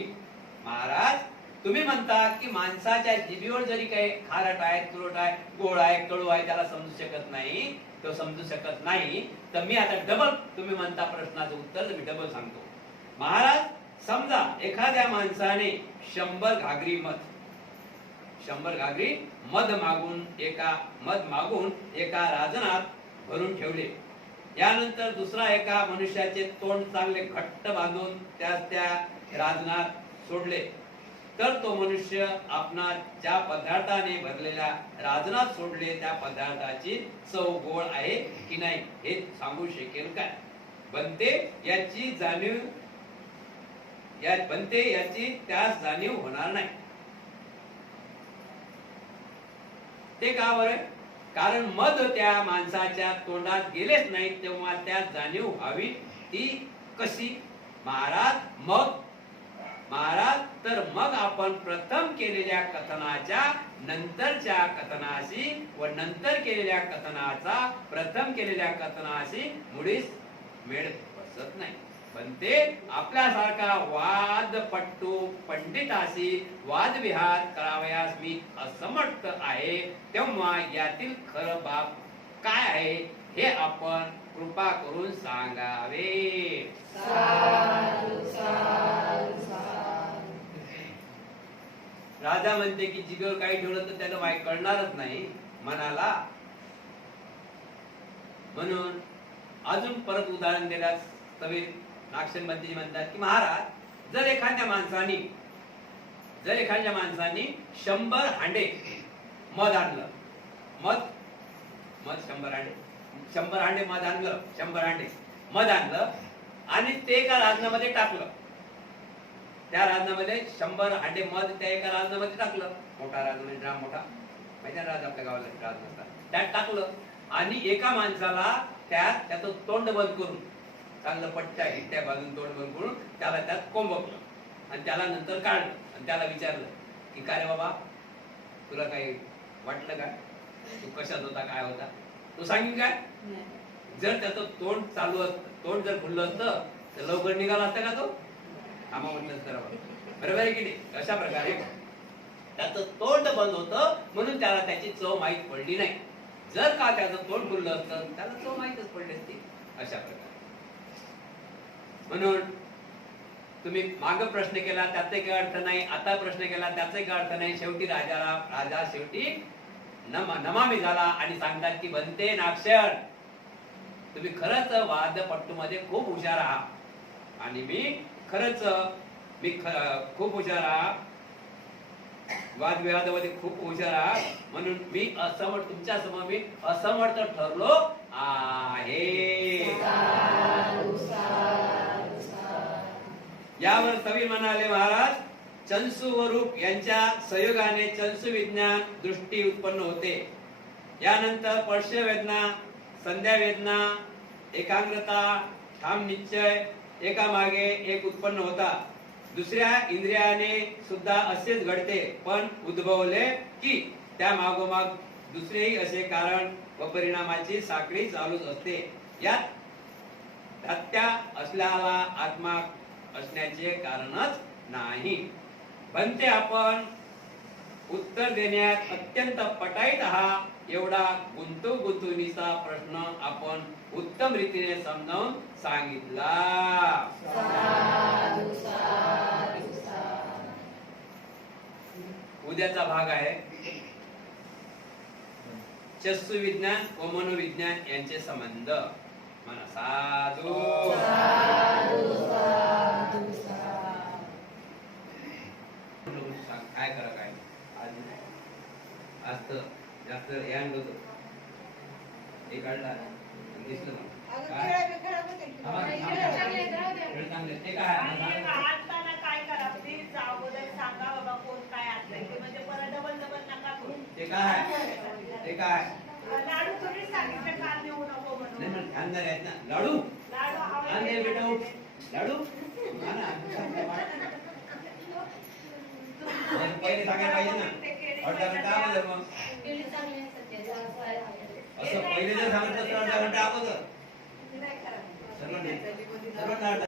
महाराज तुम्ही म्हणता की माणसाच्या जिभेवर जरी काही खारट आहे, तुरट आहे, गोड आहे, कडू आहे, त्याला समजू शकत नाही, तो समजू शकत नाही. तर मी आता डबल, तुम्ही म्हणता प्रश्नाचं उत्तर तर मी डबल सांगतो. महाराज समजा एखाद्या माणसाने 100 घागरी मध, 100 घागरी मध मागून एका राजनात भरून ठेवले. यानंतर दुसरा एका मनुष्याचे तोंड चांगले घट्ट बांधून त्या राजनात सोडले. तर तो मनुष्य आपणा ज्या पदार्थाने भरलेल्या राजनात सोडले त्या पदार्थाची चव गोड आहे की नाही हे सांगू शकेल काय? बनते याची त्यास जाणीव होणार नाही. ते का बरं? कारण मध त्या माणसाच्या तोंडात गेलेच नाही, तेव्हा त्यात जाणीव व्हावी ती कशी? महाराज तर मग आपण प्रथम केलेल्या कथनाच्या नंतरच्या कथनाशी व नंतर केलेल्या कथनाचा प्रथम केलेल्या कथनाशी मुळीच मेळ बसत नाही. पण ते आपल्यासारखा वादपट्टू पंडिताशी वादविहार करावयास मी असमर्थ आहे. तेव्हा यातील खरं बाब काय आहे हे आपण कृपा करून सांगावे. राजा म्हणते की जिगेवर काही ठेवलं तर त्याला वाईट कळणारच नाही मनाला. म्हणून अजून परत उदाहरण दिल्यास कबीर नागशनबंदीजी म्हणतात की महाराज जर एखाद्या माणसाने 100 हांडे मध आणलं, मध 100 हांडे मध आणलं, 100 हांडे मध आणलं आणि ते एका राजनामध्ये टाकलं. त्या राजनामध्ये 100 हांडे मध त्या एका राजनामध्ये टाकलं. मोठा राज म्हणजे ड्राम मोठा, माहिती राज आपल्या गावाला राज नसतात, त्यात टाकलं आणि एका माणसाला त्याचं तोंड बंद करून चांगलं पट्ट्या हिट्ट्या बाजून तोंड बंद करून त्याला त्यात कोंबकलं आणि त्याला नंतर काढलं आणि त्याला विचारलं की काय रे बाबा तुला काही वाटलं काय, तू कशात होता, काय होता, तू सांगीन काय? जर त्याचं तोंड चालू असतं, तोंड जर खुललं असतं तर लवकर निघाला असता का तो? आम्हा म्हटलंच करावं, बरोबर आहे की नाही? अशा प्रकारे त्याचं तोंड बंद होतं म्हणून त्याला त्याची चव माहीत पडली नाही. जर का त्याचं तोंड खुललं असतं त्याला चव माहीतच पडली असती. अशा प्रकारे म्हणून तुम्ही माग प्रश्न केला त्याचा काही अर्थ नाही, आता प्रश्न केला त्याचा काही अर्थ नाही. शेवटी राजा शेवटी नमामी झाला आणि सांगतात की बनते नाक्षर तुम्ही खरंच वादपट्टू मध्ये खूप हुशार आहात आणि मी खूप हुशार आहात, वादविवादामध्ये खूप हुशार आहात, म्हणून मी असमर्थ, तुमच्या समोर मी असमर्थ ठरलो आहे. यावर कवी म्हणाले महाराज चंसू व रूप यांच्या संयोगाने चंसू विज्ञान दृष्टी उत्पन्न होते. यानंतर स्पर्श वेदना, संध्या वेदना, एकाग्रता, ठाम निश्चय एकामागे एक उत्पन्न होता. दुसऱ्या इंद्रियाने सुद्धा असेच घडते, पण उद्भवले की त्या मागोमाग दुसरेही असे कारण व परिणामाची साखळी चालूच असते. यात त्या असल्याला आत्मा असण्याचे कारणच नाही. बनते आपण उत्तर देण्यात अत्यंत पटाईत आहात. एवढा गुंतुगुंतुनीचा प्रश्न आपण उत्तम रीतीने समजावून सांगितला. उद्याचा भाग आहे चक्षु विज्ञान व मनोविज्ञान यांचे संबंध. म्हणा साधू. काय करा काय आज तर जास्त हँग होत हे काढला दिसलं ते काय ते काय लाडू तुम्ही सांगितलं का नेऊ नको म्हणून. लाडू बेटा लाडू पहिले सांगायला पाहिजे ना. अर्धा घंटा अगोदर मग असं पहिले जर सांगितलं तर अर्धा घंटा अगोदर सर्वांना